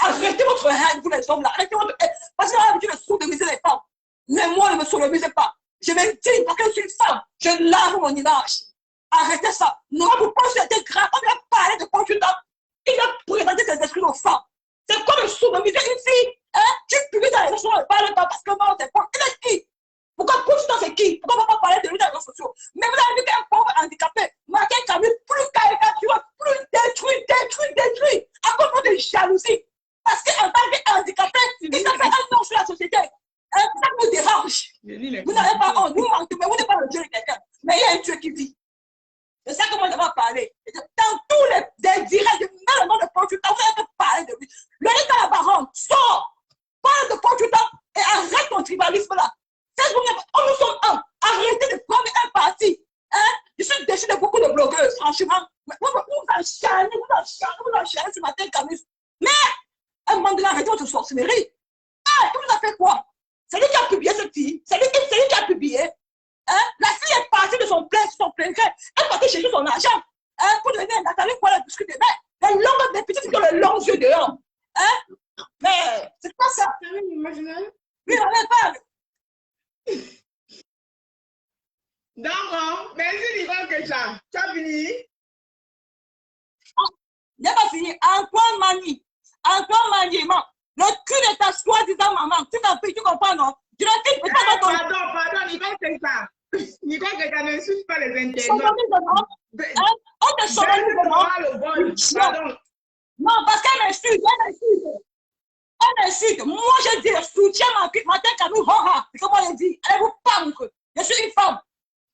Arrêtez votre haine, vous les hommes là. Arrêtez votre haine. Parce que vous avez l'habitude de sodomiser les femmes. Mais moi, ne me sodomisez pas. Je me dis, parce que je suis une femme, je lave mon image. Arrêtez ça. Non, vous pensez que c'était grave. On vient parler de consultant. Il a présenté ses esprits aux femmes. C'est comme sodomiser une fille. Hein? Tu publies dans les réseaux sociaux, on ne parle pas parce que non, c'est pas. Il est qui? Pourquoi consultant c'est qui? Pourquoi on ne va pas parler de lui dans les réseaux sociaux? Mais vous avez vu qu'un pauvre handicapé, Martin Kamé, plus caricature, plus détruit, à cause de jalousie. Parce qu'en tant qu'handicapé, il s'est fait un nom sur la société. Ça nous dérange. Vous n'avez pas honte, vous manquez, mais vous n'êtes pas le Dieu de quelqu'un. Mais il y a un Dieu qui vit. C'est ça que moi je vais parler. Dans tous les directs, même le nom de Portugal, vous avez parler de lui. Le lit à la baronne, sors, parle de Portugal et arrête ton tribalisme là. Nous sommes un. Arrêtez de prendre un parti. Hein? Je suis déçu de beaucoup de blogueuses, franchement. Vous enchaînez ce matin, Camus. Mais, à un moment donné, arrêtez votre sorcellerie. Ah, il vous a fait quoi? C'est lui qui a publié cette fille. C'est lui qui a publié. Hein? La fille est partie de son plein gré. Elle est partie chercher son argent. Hein? Pour devenir Nathalie pour la discuter. Mais les longues des petites qui ont les longs yeux dehors. Hein? Mais, c'est pas ça. Oui, on est pas. D'accord. Merci, Nicole Kecha. Tu as fini? Il n'a pas fini. Antoine Mani, le cul de ta soi-disant maman. Tu t'en pries, tu comprends, non? Tu l'as dit, mais pas ton. Pardon, Nicole Kecha. Nicole Kecha ne suit pas les internautes. On te sodomise de nom. Non, parce qu'elle m'insulte, elle m'insulte. Moi, je dis, soutiens ma tête à nous, c'est comme on le dit. Allez vous pendre. Je suis une femme.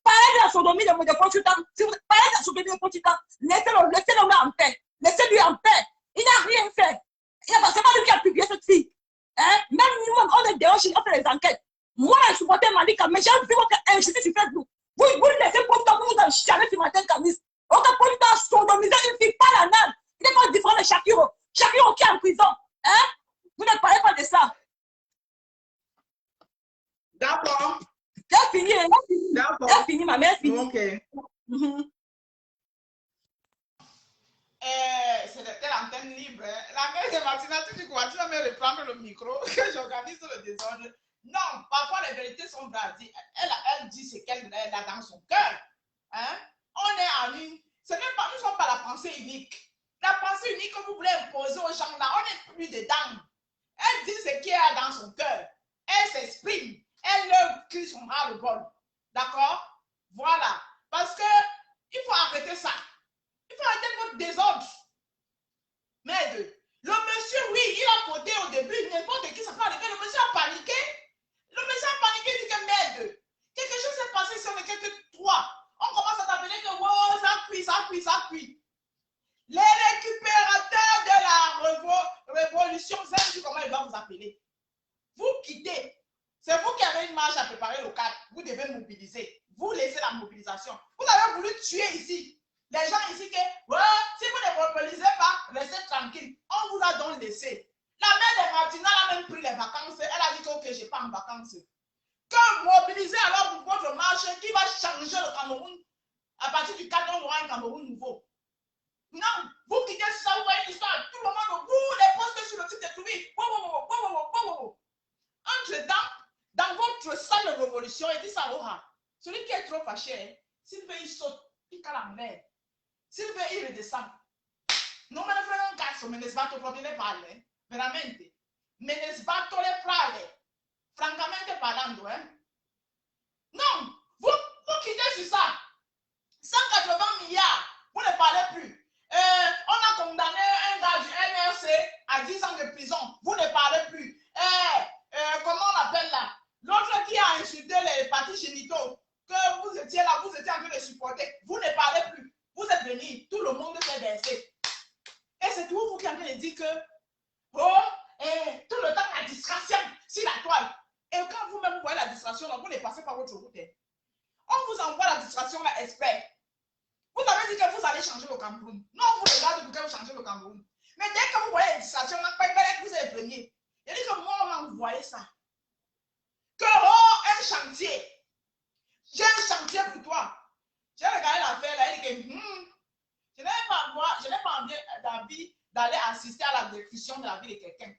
Parlez de la sodomie de Portugal. Si vous parlez de la sodomie de Portugal, laissez-le en paix. Laissez-lui en paix. Il n'a rien fait. C'est pas lui qui a publié cette fille. Hein? Même nous, on est dehors, on fait les enquêtes. Moi, je supportais Malika, mais j'ai vu votre injustice sur Facebook. Vous laissez Portugal, vous en chialez sur Martin Camis. On a Portugal a sodomisé une fille, pas la nana. Il n'est pas différent de Shakiro. Shakiro qui est en prison. Hein? Vous ne parlez pas de ça. D'accord. J'ai fini, ma mère fini. Ok. C'était l'antenne libre. La mère de Martina, tu dis quoi? Tu vas me reprendre le micro, que j'organise le désordre. Non, parfois les vérités sont vraies. Elle dit ce qu'elle a dans son cœur. Hein? On est en une. Nous ne sommes pas la pensée unique. La pensée unique que vous voulez imposer aux gens là, on n'est plus dedans. Elle dit ce qu'elle a dans son cœur. Elle s'exprime. Elle leur crie son ras-le-bol. D'accord? Voilà. Parce que il faut arrêter ça. Il faut arrêter votre désordre. Merde. Le monsieur, oui, il a voté au début. N'importe qui, ça peut arriver. Le monsieur a paniqué. Le monsieur a paniqué, il dit que merde. Quelque chose s'est passé si on n'est que trois. On commence à t'appeler que wow, ça cuit. Les récupérateurs de la révolution, vous savez comment ils vont vous appeler. Vous quittez. C'est vous qui avez une marche à préparer local. Vous devez mobiliser. Vous laissez la mobilisation. Vous avez voulu tuer ici. Les gens ici que, ouais, si vous ne mobilisez pas, restez tranquille. On vous a donc laissé. La mère de Martina a même pris les vacances. Elle a dit que, ok, je n'ai pas en vacances. Que mobiliser alors pour votre marche qui va changer le Cameroun. À partir du 4, on aura un Cameroun nouveau. Non, vous quittez ça, vous voyez l'histoire. Tout le monde, vous, les postes sur le site de Toubi. Entre-temps, dans votre salle de révolution, il dit ça, celui qui est trop fâché, s'il veut, il saute, il cale en mer. S'il veut, il redescend. Non, me ne frega un cazzo, me ne sbatto proprio le palle. Veramente. Me ne sbatto le palle. Francamente parlando, hein. Non, vous quittez sur ça. 180 milliards, vous ne parlez plus. On a condamné un gars du MRC à 10 ans de prison. Vous ne parlez plus. Comment on appelle là? L'autre qui a insulté les partis génitaux, que vous étiez là, vous étiez en train de supporter. Vous ne parlez plus. Vous êtes venus. Tout le monde s'est versé. Et c'est toujours vous qui êtes en train de dire que, tout le temps, la distraction sur la toile. Et quand vous-même voyez la distraction, là, vous ne passez pas votre route. On vous envoie la distraction là, exprès. Vous avez dit que vous allez changer le Cameroun. Non, vous regardez pour que vous changez le Cameroun. Mais dès que vous voyez la distraction, vous êtes premier. Il dit que moi, on m'a envoyé ça. Que, un chantier. J'ai un chantier pour toi. J'ai regardé l'affaire là, il dit que, je n'ai pas envie d'aller assister à la destruction de la vie de quelqu'un.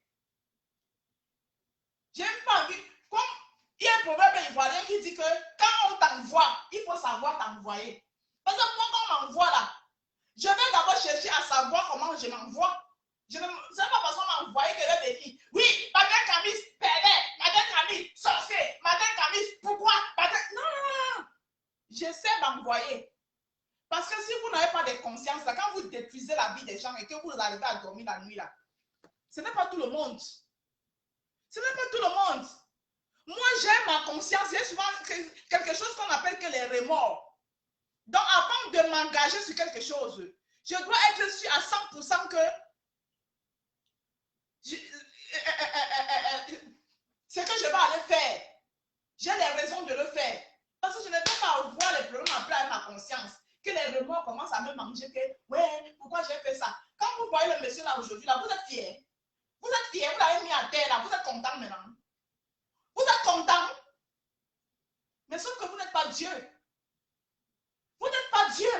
Je n'ai pas envie. Comme il y a un proverbe ivoirien qui dit que quand on t'envoie, il faut savoir t'envoyer. Parce que moi, quand on m'envoie là, je vais d'abord chercher à savoir comment je m'envoie. Ce n'est pas parce qu'on m'a envoyé que je vais venir. Oui, Madame Camis, pervers, Madame Camis, sorcier, Madame Camis, pourquoi? Non. Je sais m'envoyer. Parce que si vous n'avez pas de conscience, là, quand vous détruisez la vie des gens et que vous arrivez à dormir la nuit là, ce n'est pas tout le monde. Ce n'est pas tout le monde. Moi, j'ai ma conscience. J'ai souvent quelque chose qu'on appelle que les remords. Donc, avant de m'engager sur quelque chose, je dois être sûr à 100% que ce que je vais aller faire, j'ai les raisons de le faire. Parce que je ne peux pas voir les problèmes après avec ma conscience. Que les remords commencent à me manger. Que, ouais, pourquoi j'ai fait ça? Quand vous voyez le monsieur là aujourd'hui, là, vous êtes fiers. Vous êtes fiers, vous l'avez mis à terre là, vous êtes content maintenant. Vous êtes content. Mais sauf que vous n'êtes pas Dieu. Vous n'êtes pas Dieu.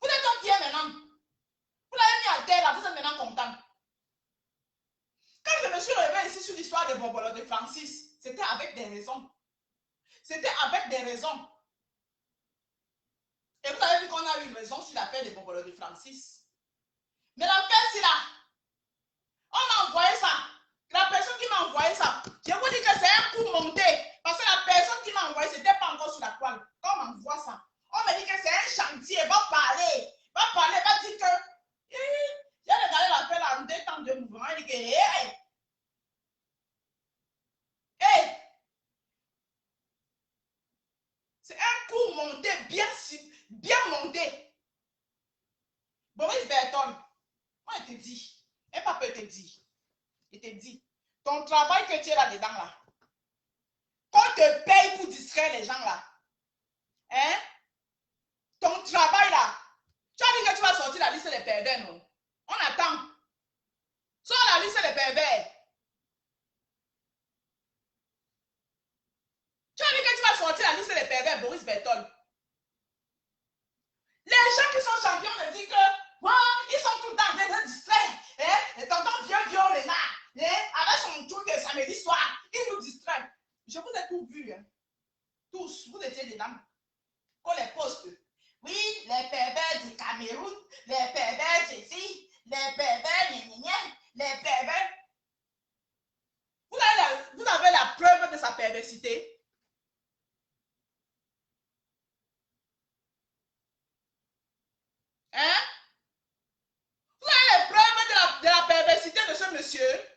Vous êtes un fier maintenant. Vous l'avez mis à terre là, vous êtes maintenant content. Quand je me suis levé ici sur l'histoire de Bombolo de Francis, c'était avec des raisons. C'était avec des raisons. Et vous avez vu qu'on a eu raison sur l'affaire de Bombolo de Francis. Mais l'affaire, c'est là. On a envoyé ça. La personne qui m'a envoyé ça, je vous dis que c'est un coup monté. Parce que la personne qui m'a envoyé, ce n'était pas encore sur la toile. Quand on m'envoie ça, on me dit que c'est un chantier. Va parler, va dire que. J'ai regardé l'affaire là en 2 temps de mouvement. Il dit que. C'est un coup monté, bien monté. Boris Berton, moi je te dis, et papa te dit, il te dit, ton travail que tu es là-dedans là, qu'on te paye pour distraire les gens là, hein, ton travail là, tu as dit que tu vas sortir la liste des pervers, non? On attend. Sors la liste des pervers. Tu as dit que tu vas sortir la liste des pervers, Boris Berton. Les gens qui sont champions me disent que, wow, ils sont tout le temps en train de distraire. Et tonton vieux renard, avec son truc de samedi soir, il nous distrait. Je vous ai tout vu. Hein. Tous, vous étiez dedans. Qu'on les poste. Oui, les pervers du Cameroun, les pervers ceci, les pervers les pervers. Vous avez la preuve de sa perversité. Hein? Vous avez les preuves de la perversité de ce monsieur?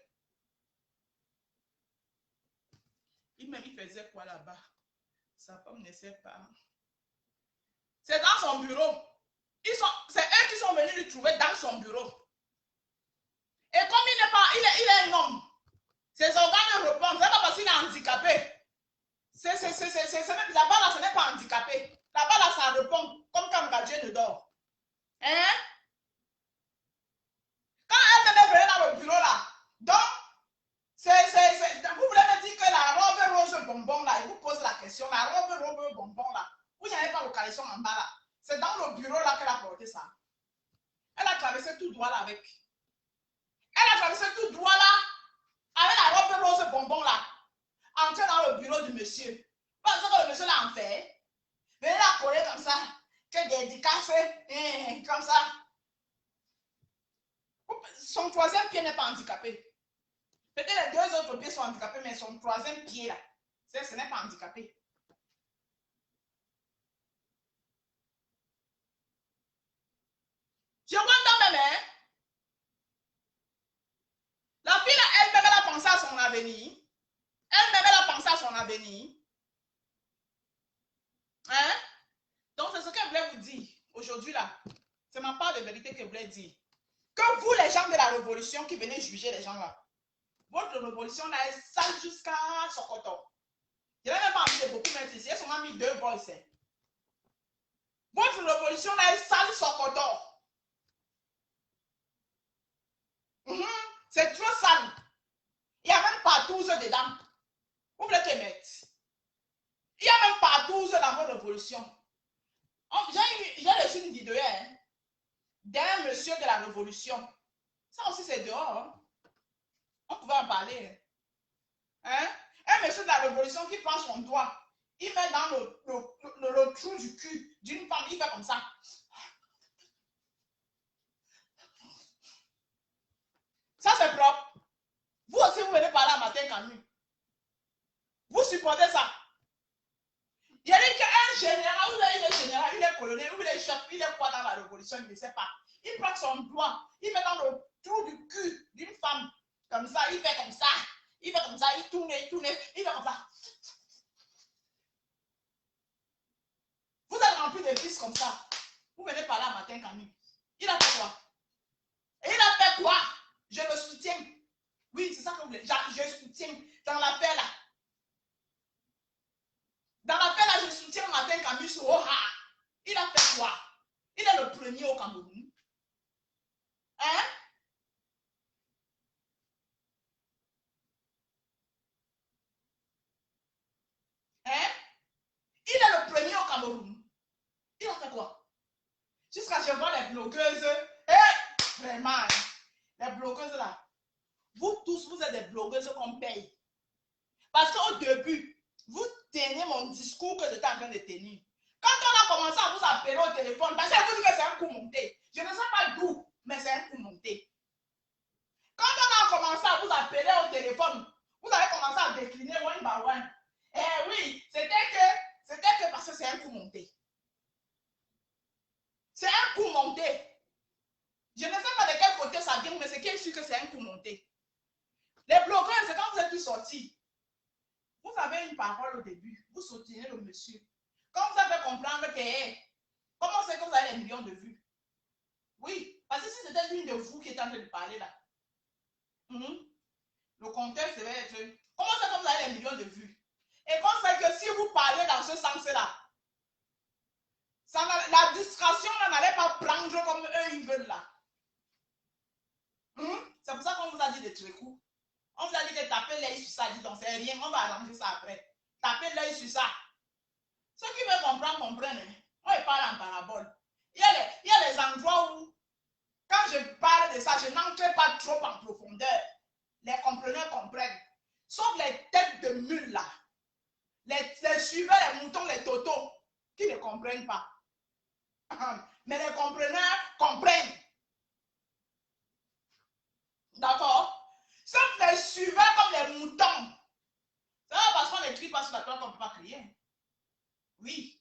Il faisait quoi là-bas? Sa femme ne sait pas. C'est dans son bureau. C'est eux qui sont venus lui trouver dans son bureau. Et comme il n'est pas, il est un homme. Ses organes répondent. C'est pas parce qu'il est handicapé. Là-bas, là, ce n'est pas handicapé. Là-bas, là, ça répond comme quand Dieu ne dort. Hein? Quand elle venait dans le bureau, là, donc, vous voulez me dire que la robe rose bonbon, là, il vous pose la question, la robe bonbon, là, vous n'avez pas le caleçon en bas, là. C'est dans le bureau, là, qu'elle a porté ça. Elle a traversé tout droit, là, avec. Elle a traversé tout droit, là, avec la robe rose bonbon, là, entrer dans le bureau du monsieur. Parce que le monsieur l'a en fait. Venez la coller comme ça, que dédicace, comme ça. Son troisième pied n'est pas handicapé. Peut-être les deux autres pieds sont handicapés, mais son troisième pied, là, ce n'est pas handicapé. Je vois quand même, hein? La fille, là, elle-même, elle a pensé à son avenir. Elle-même, elle a pensé à son avenir. Hein? Donc, c'est ce que je voulais vous dire aujourd'hui, là. C'est ma part de vérité que je voulais dire. Que vous, les gens de la révolution qui venez juger les gens là, votre révolution là est sale jusqu'à Sokoto. Je n'ai même pas envie de beaucoup mettre ici. Ils ont mis 2 boys. Votre révolution là est sale Sokoto. C'est trop sale. Il y a même partouze dedans. Vous voulez te mettre. Il y a même partouze dans votre révolution. J'ai reçu une vidéo d'un monsieur de la révolution. Ça aussi c'est dehors. Hein? On pouvait en parler. Hein? Un monsieur de la révolution qui prend son doigt, il met dans le trou du cul d'une femme, il fait comme ça. Ça c'est propre. Vous aussi vous venez parler à matin Camus. Vous supportez ça. Il y a dit qu'un général, il est général, il est colonel, il est chef, il est quoi dans la révolution, il ne sait pas. Il prend son doigt, il met dans le trou du cul d'une femme, comme ça, il fait comme ça. Il fait comme ça, il tourne, il fait comme ça. Vous êtes rempli de fils comme ça. Vous venez parler à matin Camille. Il a fait quoi? Et il a fait quoi? Je le soutiens. Oui, c'est ça que vous voulez. Je soutiens dans l'affaire là. Dans l'affaire là, je soutiens matin Camille sur Oha. Il a fait quoi? Il est le premier au Cameroun. Hein? Hein? Il est le premier au Cameroun. Il a fait quoi? Jusqu'à ce que je vois les blogueuses. Vraiment, les blogueuses là. Vous tous, vous êtes des blogueuses qu'on paye. Parce qu'au début, vous tenez mon discours que j'étais en train de tenir. Quand on a commencé à vous appeler au téléphone, parce que vous dites que c'est un coup monté. Je ne sais pas d'où, mais c'est un coup monté. Quand on a commencé à vous appeler au téléphone, vous avez commencé à décliner one by one. Eh oui, c'était que parce que c'est un coup monté. C'est un coup monté. Je ne sais pas de quel côté ça vient, mais c'est qu'il est sûr que c'est un coup monté. Les blogueurs, c'est quand vous êtes tous sortis. Vous avez une parole au début. Vous soutenez le monsieur. Quand vous avez comprendre que, comment c'est que vous avez des millions de vues? Oui, parce que si c'était l'une de vous qui est en train de parler là, le contexte devait être, comment c'est que vous avez des millions de vues? Et quand c'est que si vous parlez dans ce sens-là, la distraction n'allait pas prendre comme eux ils veulent là. C'est pour ça qu'on vous a dit des trucs. On vous a dit de taper l'œil sur ça, dit donc c'est rien, on va arranger ça après. Taper l'œil sur ça. Ceux qui veulent comprendre, comprennent. Moi, je parle en parabole. Il y a les endroits où, quand je parle de ça, je n'entre pas trop en profondeur. Les compreneurs comprennent. Sauf les têtes de mules là. Les suiveurs, les moutons, les totos, qui ne comprennent pas. Mais les compreneurs comprennent. D'accord? Sauf les suiveurs comme les moutons. C'est pas parce qu'on ne crie pas sur la toile qu'on ne peut pas crier. Oui.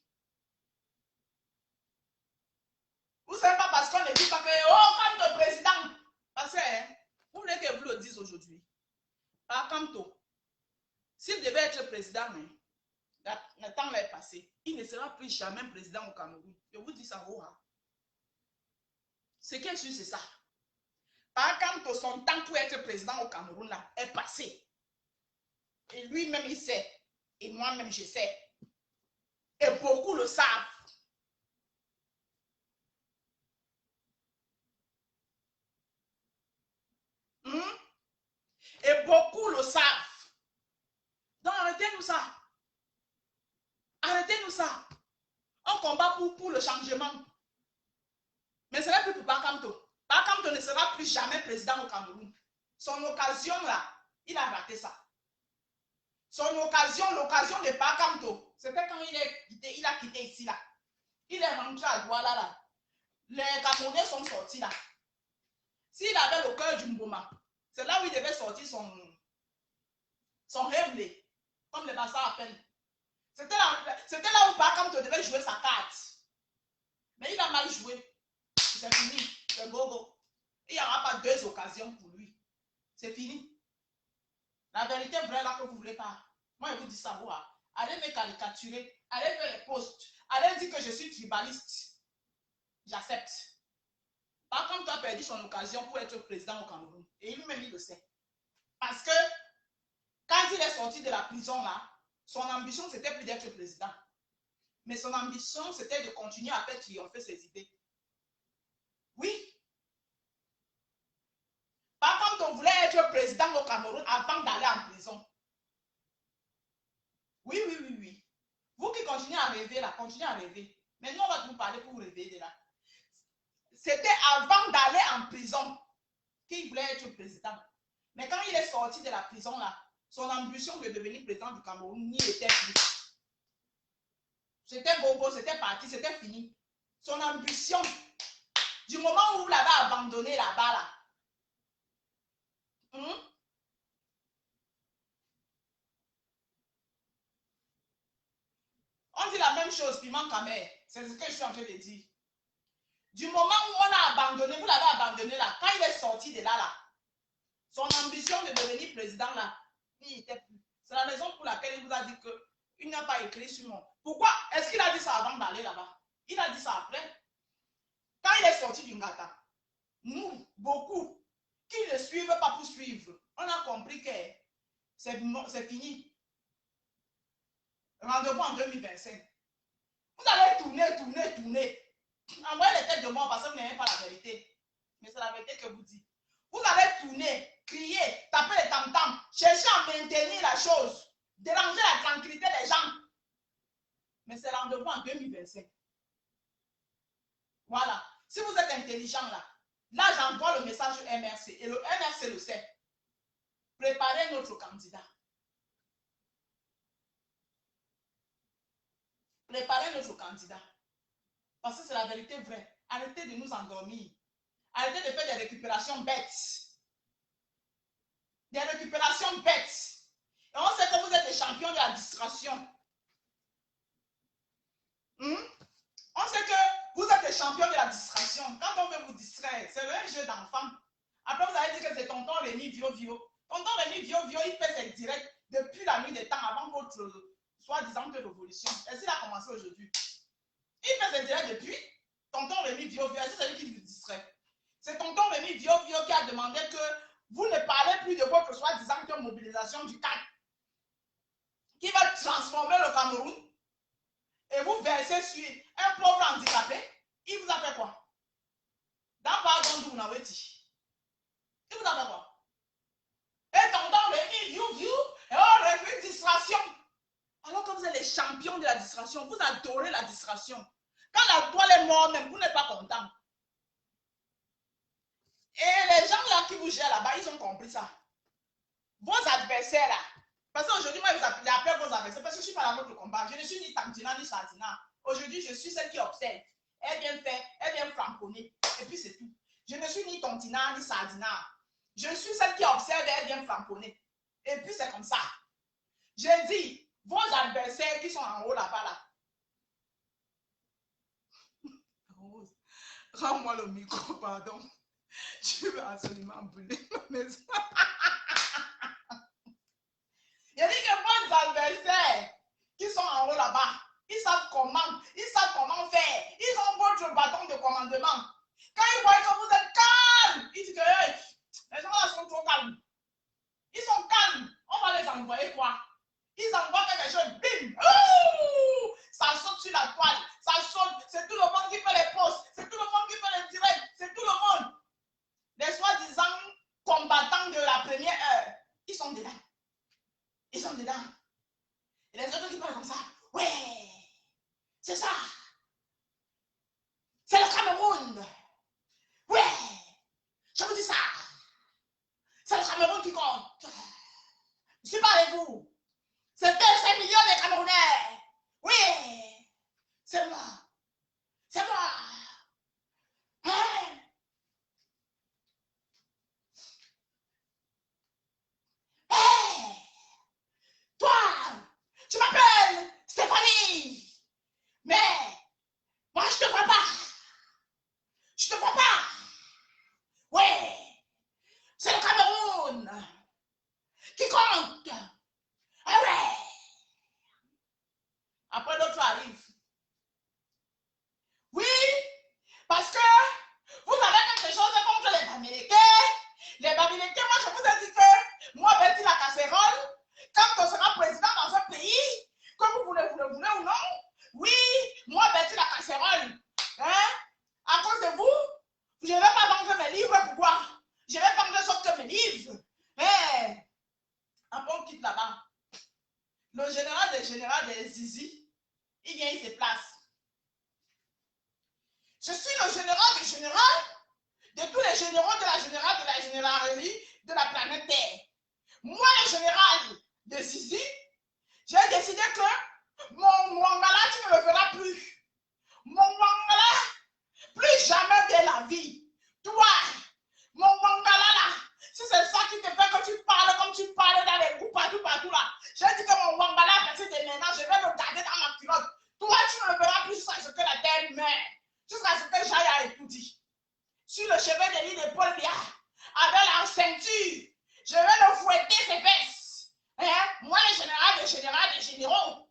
Vous ne savez pas parce qu'on ne dit pas que oh, quand le président. Parce que vous voulez que vous le dise aujourd'hui. Par contre, s'il devait être président, le temps est passé. Il ne sera plus jamais président au Cameroun. Je vous dis ça, ce qui est sûr, c'est ça. Par contre, son temps pour être président au Cameroun là, est passé. Et lui-même, il sait. Et moi-même, je sais. Et beaucoup le savent. Et beaucoup le savent. Donc, arrêtez-nous ça. Arrêtez-nous ça. On combat pour le changement. Mais ce n'est plus pour Bakamto. Bakamto ne sera plus jamais président au Cameroun. Son occasion là, il a raté ça. Son occasion, l'occasion de Bakamto, c'était quand il a quitté ici là. Il est rentré à Douala là. Les Camerounais sont sortis là. S'il avait le cœur du Mboma, c'est là où il devait sortir son rêve, comme les Bassas appellent. C'était là où Bakamto devait jouer sa carte. Mais il a mal joué. C'est fini. C'est gogo. Il n'y aura pas deux occasions pour lui. C'est fini. La vérité vraie là que vous ne voulez pas. Moi, je vous dis ça. Allez me caricaturer. Allez faire les posts. Allez dire que je suis tribaliste. J'accepte. Par contre, tu as perdu son occasion pour être président au Cameroun. Et lui-même, il le sait. Parce que quand il est sorti de la prison là, son ambition, c'était plus d'être président. Mais son ambition, c'était de continuer à faire triompher ses idées. Oui. Par contre, on voulait être président au Cameroun avant d'aller en prison. Oui, oui, oui, oui. Vous qui continuez à rêver là, continuez à rêver. Mais nous, on va vous parler pour vous rêver de là. C'était avant d'aller en prison qu'il voulait être président. Mais quand il est sorti de la prison là, son ambition de devenir président du Cameroun n'y était plus. C'était bobo, c'était parti, c'était fini. Son ambition, du moment où vous l'avez abandonné là-bas là, on dit la même chose, piment camère. C'est ce que je suis en train de dire. Du moment où on a abandonné, vous l'avez abandonné là, quand il est sorti de là, son ambition de devenir président là, il n'y était plus. C'est la raison pour laquelle il vous a dit qu'il n'a pas écrit sur moi. Pourquoi? Est-ce qu'il a dit ça avant d'aller là-bas? Il a dit ça après. Quand il est sorti du Ngata, nous, beaucoup, qui ne suivent pas pour suivre, on a compris que c'est fini. Rendez-vous en 2025. Vous allez tourner. Envoyez les têtes de mort parce que vous n'aimez pas la vérité. Mais c'est la vérité que vous dites. Vous allez tourner, crier, taper les tam-tams, chercher à maintenir la chose, déranger la tranquillité des gens. Mais c'est rendez-vous en 2025. Voilà. Si vous êtes intelligent là j'envoie le message au MRC et le MRC le sait. Préparez notre candidat. Préparez notre candidat. Parce que c'est la vérité vraie. Arrêtez de nous endormir. Arrêtez de faire des récupérations bêtes. Des récupérations bêtes. Et on sait que vous êtes des champions de la distraction. On sait que vous êtes des champions de la distraction. Quand on veut vous distraire, c'est un jeu d'enfant. Après, vous allez dire que c'est tonton Rémi Vio. Tonton Rémi Vio, il fait ses directs depuis la nuit des temps avant votre soi-disant révolution. Est-ce qu'il a commencé aujourd'hui? Il fait ses directs depuis. Tonton Rémi Vio, est-ce que c'est lui qui vous distrait? C'est tonton Rémi Vio qui a demandé que vous ne parlez plus de votre soi-disant mobilisation du CAC qui va transformer le Cameroun et vous versez sur un pauvre handicapé. Il vous a fait quoi? Dans pardon, vous n'avez dit. Il vous a fait quoi? Et tonton Rémi Vio, et on refuse distraction. Alors que vous êtes les champions de la distraction, vous adorez la distraction. Quand la toile est morte, même vous n'êtes pas content. Et les gens là qui vous gèrent là-bas, ils ont compris ça. Vos adversaires là, parce qu'aujourd'hui, moi, vous appelez vos adversaires, parce que je ne suis pas dans votre combat. Je ne suis ni Tantina ni Sardina. Aujourd'hui, je suis celle qui observe. Elle vient faire, elle vient franconner. Et puis c'est tout. Je ne suis ni Tontina ni Sardina. Je suis celle qui observe et elle vient franconner. Et puis c'est comme ça. Je dis, vos adversaires qui sont en haut là-bas là. Rends-moi le micro, pardon. Je veux absolument brûler ma maison. Il y a dit que vos adversaires qui sont en haut là-bas, ils savent comment faire. Ils ont votre bâton de commandement. Quand ils voient que vous êtes calme, ils disent que hey, les gens là sont trop calmes. Ils sont calmes. On va les envoyer quoi? Ils envoient quelque chose. C'est moi. C'est moi. Hein? Hey! Toi, tu m'appelles Stéphanie. Mais moi, je te vois pas. Je te vois pas. Ouais, c'est le Cameroun qui compte. Ah ouais. Après, l'autre arrive. Oui, parce que vous avez quelque chose contre les Bamileke. Les Bamileke, moi, je vous ai dit que moi, Betty la casserole, quand on sera président dans un pays, que vous voulez ou non, oui, moi, Betty la casserole, hein, à cause de vous, je ne vais pas vendre mes livres. Pourquoi? Je vais vendre sauf que mes livres. Mais, après, on quitte là-bas. Le général des Zizi, il vient, il se place. Je suis le général des généraux, de tous les généraux de la généralité de la planète Terre. Moi, le général de Zizi, j'ai décidé que mon Wangala, tu ne le verras plus. Mon Wangala, plus jamais de la vie. Toi, mon Wangala là, si c'est ça qui te fait que tu parles comme tu parles dans les groupes partout là, j'ai dit que mon Wangala, à partir de maintenant, je vais le garder dans ma culotte. Toi, tu ne le verras plus jusqu'à ce que la terre meure. Jusqu'à ce que j'aille à étudier. Sur le chevet de l'île de Paul Biya, avec la ceinture, je vais le fouetter ses fesses. Hein? Moi, le général des généraux.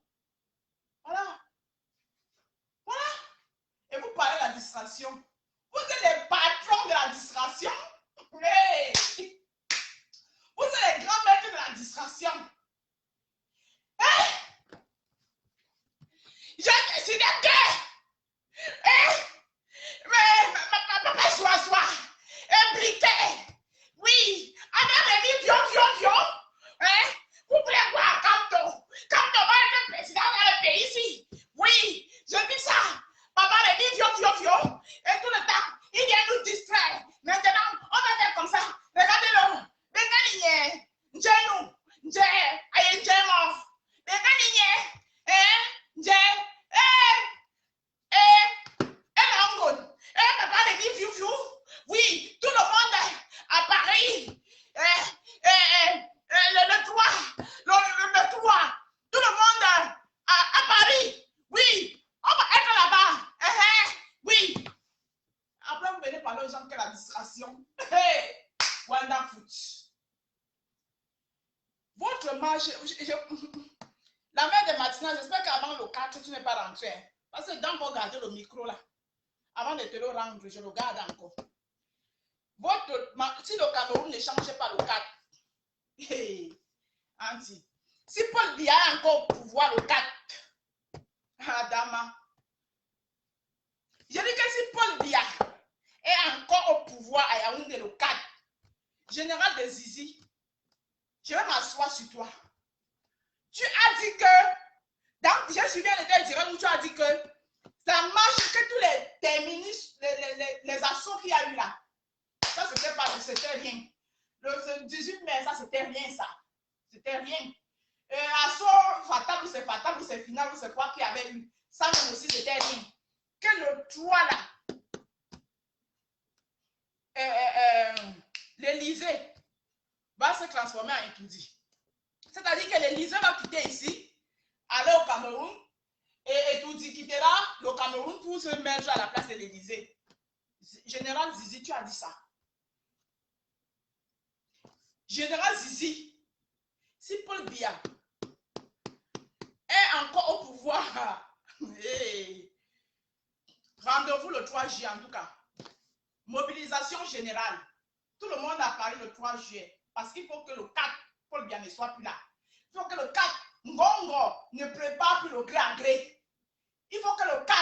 Voilà. Voilà. Et vous parlez de la distraction. Vous êtes les patrons de la distraction. Hey. Vous êtes les grands maîtres de la distraction. Hein? J'ai décidé que... Hein? Mais papa soit impliqué. Oui, avec les vieux. Hein? Vous voulez voir Kamto? Kamto va être président dans le pays ici. Oui, je dis ça. Papa les dit vieux. Et tout le temps, il vient nous distraire. Maintenant, on va faire comme ça. Regardez-le. Regardez-le. Oui, tout le monde à Paris, le 3, le 3, tout le monde à Paris, oui, on va être là-bas, oui. Après, vous venez parler aux gens que la distraction. Hey, wonderful. Votre marche, la mère de Martina, j'espère qu'avant le 4, tu n'es pas rentré. Hein. Parce que dans vous garder le micro là, avant de te le rendre, je le garde encore. Si le Cameroun ne change pas le 4, hey, Anti, si Paul Biya est encore au pouvoir le 4, Adama, je dis que si Paul Biya est encore au pouvoir à Yaoundé le 4, général de Zizi, je vais m'asseoir sur toi. Tu as dit que, j'ai suivi un état direct où tu as dit que ça marche que tous les terminus, les assauts qu'il y a eu là, ça c'était rien. Le 18 mai, ça c'était rien ça. C'était rien. Assaut fatal ou c'est final ou c'est quoi qu'il y avait eu. Ça même aussi c'était rien. Que le 3 là, l'Élysée va se transformer en étoudi. C'est-à-dire que l'Élysée va quitter ici, aller au Cameroun, et Étoudi quittera le Cameroun pour se mettre à la place de l'Élysée. Général Zizi, tu as dit ça. Général Zizi, si Paul Biya est encore au pouvoir, hey, rendez-vous le 3 juillet en tout cas. Mobilisation générale. Tout le monde a parlé le 3 juillet parce qu'il faut que le 4, Paul Biya ne soit plus là. Il faut que le 4, Ngongo ne prépare plus le gré à gré. Il faut que le 4,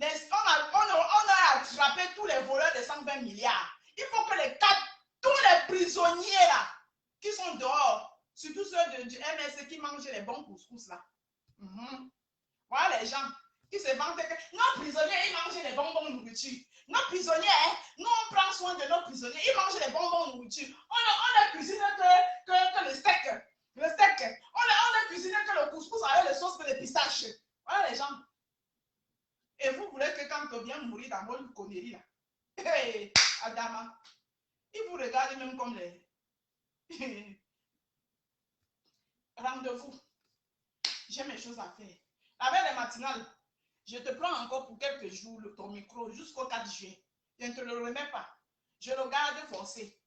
on a attrapé tous les voleurs de 120 milliards. Il faut que les 4, tous les prisonniers là, qui sont dehors, surtout ceux du MSC qui mangent les bons couscous là. Voilà les gens qui se vantent que nos prisonniers, ils mangent les bonbons nourriture. Nos prisonniers, nous on prend soin de nos prisonniers, ils mangent les bonbons nourriture. On ne cuisine que le steak. Le steak. On ne cuisine que le couscous avec les sauces de pistache. Voilà les gens. Et vous voulez que quand on vient mourir dans votre connerie là, hey, Adama, ils vous regardent même comme les... Rendez-vous. J'ai mes choses à faire. La veille des matinales, je te prends encore pour quelques jours ton micro jusqu'au 4 juillet. Je ne te le remets pas. Je le garde forcé.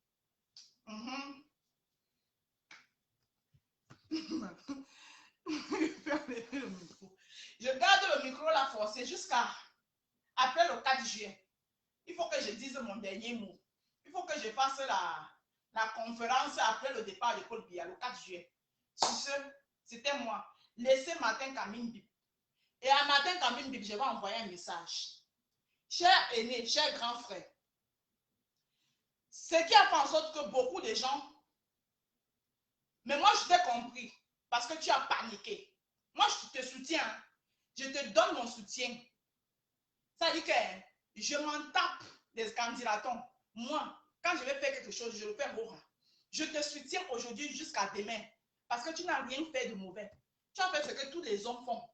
Je garde le micro là forcé jusqu'à après le 4 juillet. Il faut que je dise mon dernier mot. Il faut que je fasse la conférence après le départ de Paul Biya le 4 juillet. Sur ce, c'était moi. Laissez Martin Kamine Bip. Et à Martin Kamine Bip, je vais envoyer un message. Cher aîné, cher grand frère, ce qui a fait en sorte que beaucoup de gens, mais moi je t'ai compris, parce que tu as paniqué. Moi je te soutiens, je te donne mon soutien. Ça dit que je m'en tape des candidatons. Moi, quand je vais faire quelque chose, je le fais au ras. Je te soutiens aujourd'hui jusqu'à demain, parce que tu n'as rien fait de mauvais. Tu as fait ce que tous les hommes font.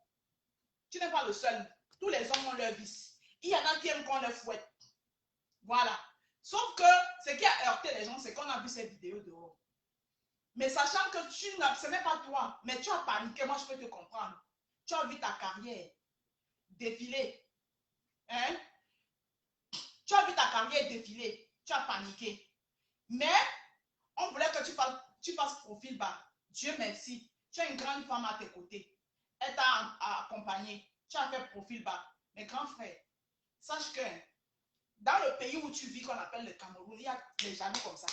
Tu n'es pas le seul. Tous les hommes ont leur vice. Il y en a qui aiment qu'on les fouette. Voilà. Sauf que ce qui a heurté les gens, c'est qu'on a vu ces vidéos dehors. Mais sachant que ce n'est pas toi, mais tu as paniqué, moi je peux te comprendre. Tu as vu ta carrière défiler. Hein? Tu as vu ta carrière défiler. Tu as paniqué. Mais on voulait que tu fasses profil bas. Dieu merci. Tu as une grande femme à tes côtés. Elle t'a accompagné. Tu as fait profil bas. Mais grand frère, sache que dans le pays où tu vis, qu'on appelle le Cameroun, il y a des jaloux comme ça.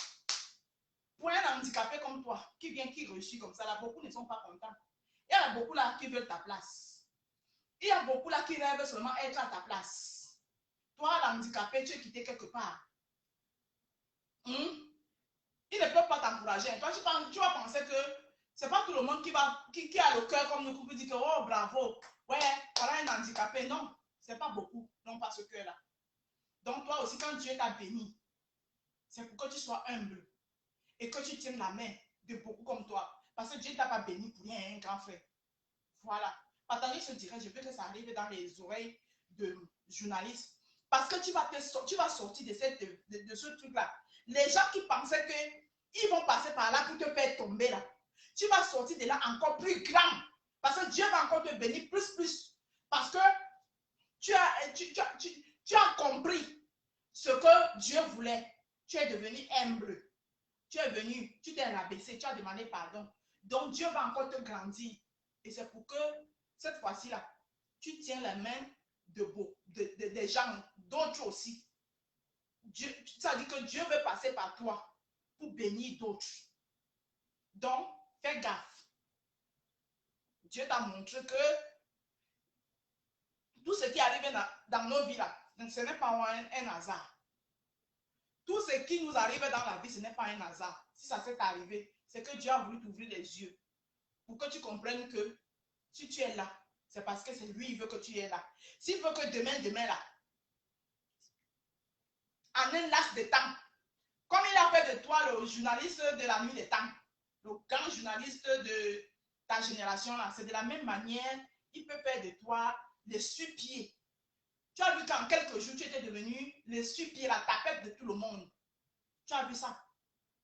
Pour un handicapé comme toi, qui vient, qui réussit comme ça, là, beaucoup ne sont pas contents. Il y en a beaucoup là qui veulent ta place. Il y a beaucoup là qui rêvent seulement être à ta place. Toi, l'handicapé, tu es quitté quelque part. Ils ne peuvent pas t'encourager. Toi, tu vas penser que c'est pas tout le monde qui a le cœur comme nous, qui dit que oh bravo, ouais, voilà un handicapé. Non, c'est pas beaucoup, non pas ce cœur-là. Donc toi aussi, quand Dieu t'a béni, c'est pour que tu sois humble et que tu tiennes la main de beaucoup comme toi. Parce que Dieu ne t'a pas béni pour rien, hein, grand frère. Voilà. Partagez ce direct, je veux que ça arrive dans les oreilles de journalistes. Parce que tu vas sortir de ce truc-là. Les gens qui pensaient qu'ils vont passer par là pour te faire tomber là. Tu vas sortir de là encore plus grand. Parce que Dieu va encore te bénir plus. Parce que tu as compris ce que Dieu voulait. Tu es devenu humble. Tu es venu, tu t'es rabaissé, tu as demandé pardon. Donc Dieu va encore te grandir. Et c'est pour que cette fois-ci là, tu tiens la main des gens, d'autres aussi. Ça dit que Dieu veut passer par toi pour bénir d'autres. Donc, fais gaffe. Dieu t'a montré que tout ce qui arrive dans nos vies là, ce n'est pas un hasard. Tout ce qui nous arrive dans la vie, ce n'est pas un hasard. Si ça s'est arrivé, c'est que Dieu a voulu t'ouvrir les yeux pour que tu comprennes que si tu es là, c'est parce que c'est lui, il veut que tu es là. S'il veut que demain là, en un laps de temps, comme il a fait de toi le journaliste de la nuit des temps, le grand journaliste de ta génération là, c'est de la même manière, il peut faire de toi le su-pied. Tu as vu qu'en quelques jours, tu étais devenu le su-pied, la tapette de tout le monde. Tu as vu ça?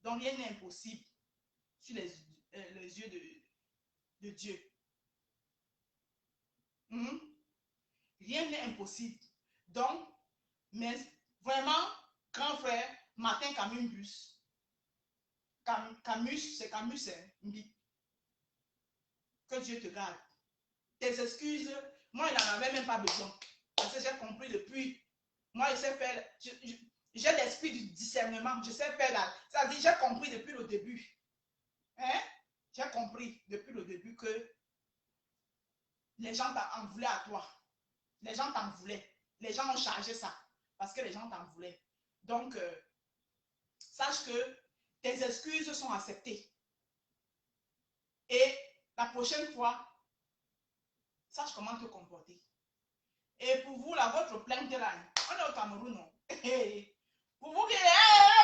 Donc rien n'est impossible sur les yeux de Dieu. Rien n'est impossible. Donc, mais vraiment, grand frère, Martin Camus, c'est Camus, que Dieu te garde. Tes excuses, moi, il n'en avait même pas besoin. Parce que j'ai compris depuis. Moi, je sais faire. J'ai l'esprit du discernement. Je sais faire là. C'est-à-dire, j'ai compris depuis le début. Hein? J'ai compris depuis le début que les gens t'en voulaient à toi. Les gens t'en voulaient. Les gens ont chargé ça. Parce que les gens t'en voulaient. Donc, sache que tes excuses sont acceptées. Et la prochaine fois, sache comment te comporter. Et pour vous, là, votre plainte là, on est au Cameroun, non? Pour vous qui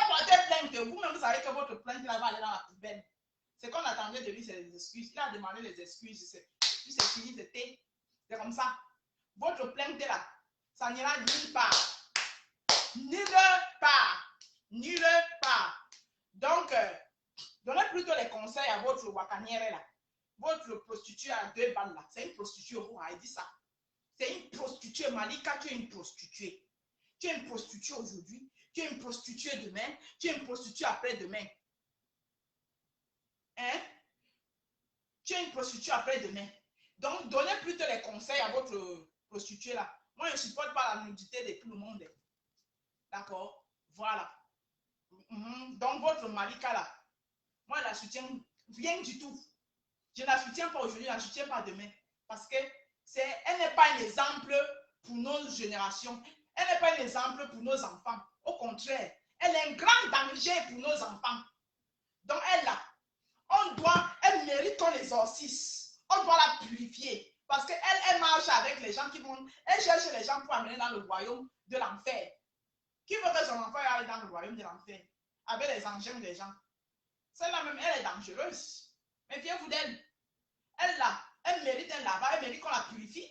portez plainte, vous-même, vous savez que votre plainte là va aller dans la poubelle. C'est qu'on attendait de lui, c'est les excuses. Il a demandé les excuses. Puis c'est fini, c'est comme ça. Votre plainte là, Ça n'ira nulle part. Nulle part. Nulle part. Donc, donnez plutôt les conseils à votre wakanière là. Votre prostituée à 2 balles là. C'est une prostituée, elle dit ça. C'est une prostituée. Malika, tu es une prostituée. Tu es une prostituée aujourd'hui. Tu es une prostituée demain. Tu es une prostituée après-demain. Hein? Tu es une prostituée après-demain. Donc, donnez plutôt les conseils à votre prostituée là. Moi, je ne supporte pas la nudité de tout le monde. D'accord? Voilà. Donc, votre Malika là, moi, je la soutiens rien du tout. Je ne la soutiens pas aujourd'hui, je ne la soutiens pas demain. Parce que elle n'est pas un exemple pour nos générations. Elle n'est pas un exemple pour nos enfants. Au contraire, elle est un grand danger pour nos enfants. Donc, elle mérite qu'on l'exorcise. On doit la purifier. Parce qu'elle marche avec les gens qui vont. Elle cherche les gens pour amener dans le royaume de l'enfer. Qui veut que son enfant aille dans le royaume de l'enfer? Avec les engins des gens. Celle-là même, elle est dangereuse. Méfiez-vous d'elle. Elle mérite un lavage, elle mérite qu'on la purifie.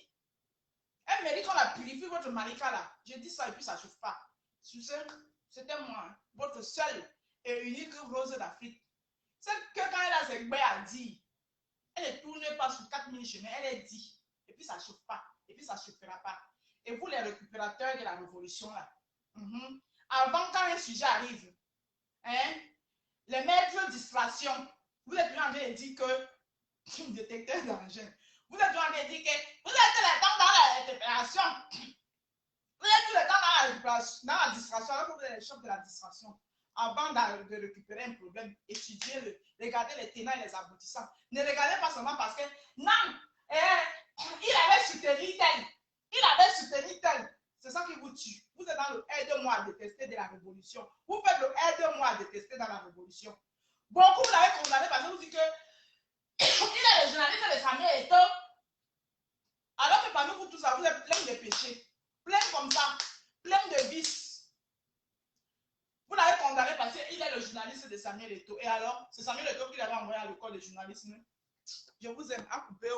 Elle mérite qu'on la purifie, votre Malika là. Je dis ça et puis ça ne chauffe pas. C'était moi, votre seule et unique rose d'Afrique. C'est que quand elle a ses gbés à dire, elle ne tourne pas sur 4000 chemins, elle est dit. Et puis ça ne chauffe pas. Et puis ça ne chauffera pas. Et vous, les récupérateurs de la révolution là, avant quand un sujet arrive, hein, les maîtres distraction, vous êtes en train de dire que détecteur d'engin. Vous êtes en train de dire que vous êtes tout le temps dans la récupération. Vous êtes tout le temps dans la distraction. Alors que vous êtes les chefs de la distraction. Avant de récupérer un problème, étudiez-le. Regardez les tenants et les aboutissants. Ne regardez pas seulement parce que non, il avait soutenu tel. Il avait soutenu tel. C'est ça qui vous tue. Vous êtes dans le aide-moi à détester de la révolution. Vous faites le aide-moi à détester dans la révolution. Beaucoup vous l'avez condamné parce que vous dites que il est le journaliste de Samuel Eto'o. Alors que parmi vous tous, vous êtes plein de péchés. Plein comme ça. Plein de vices. Vous l'avez condamné parce qu'il est le journaliste de Samuel Eto'o. Et alors, c'est Samuel Eto'o qui l'avait envoyé à l'école de journalisme. Je vous aime. À couper.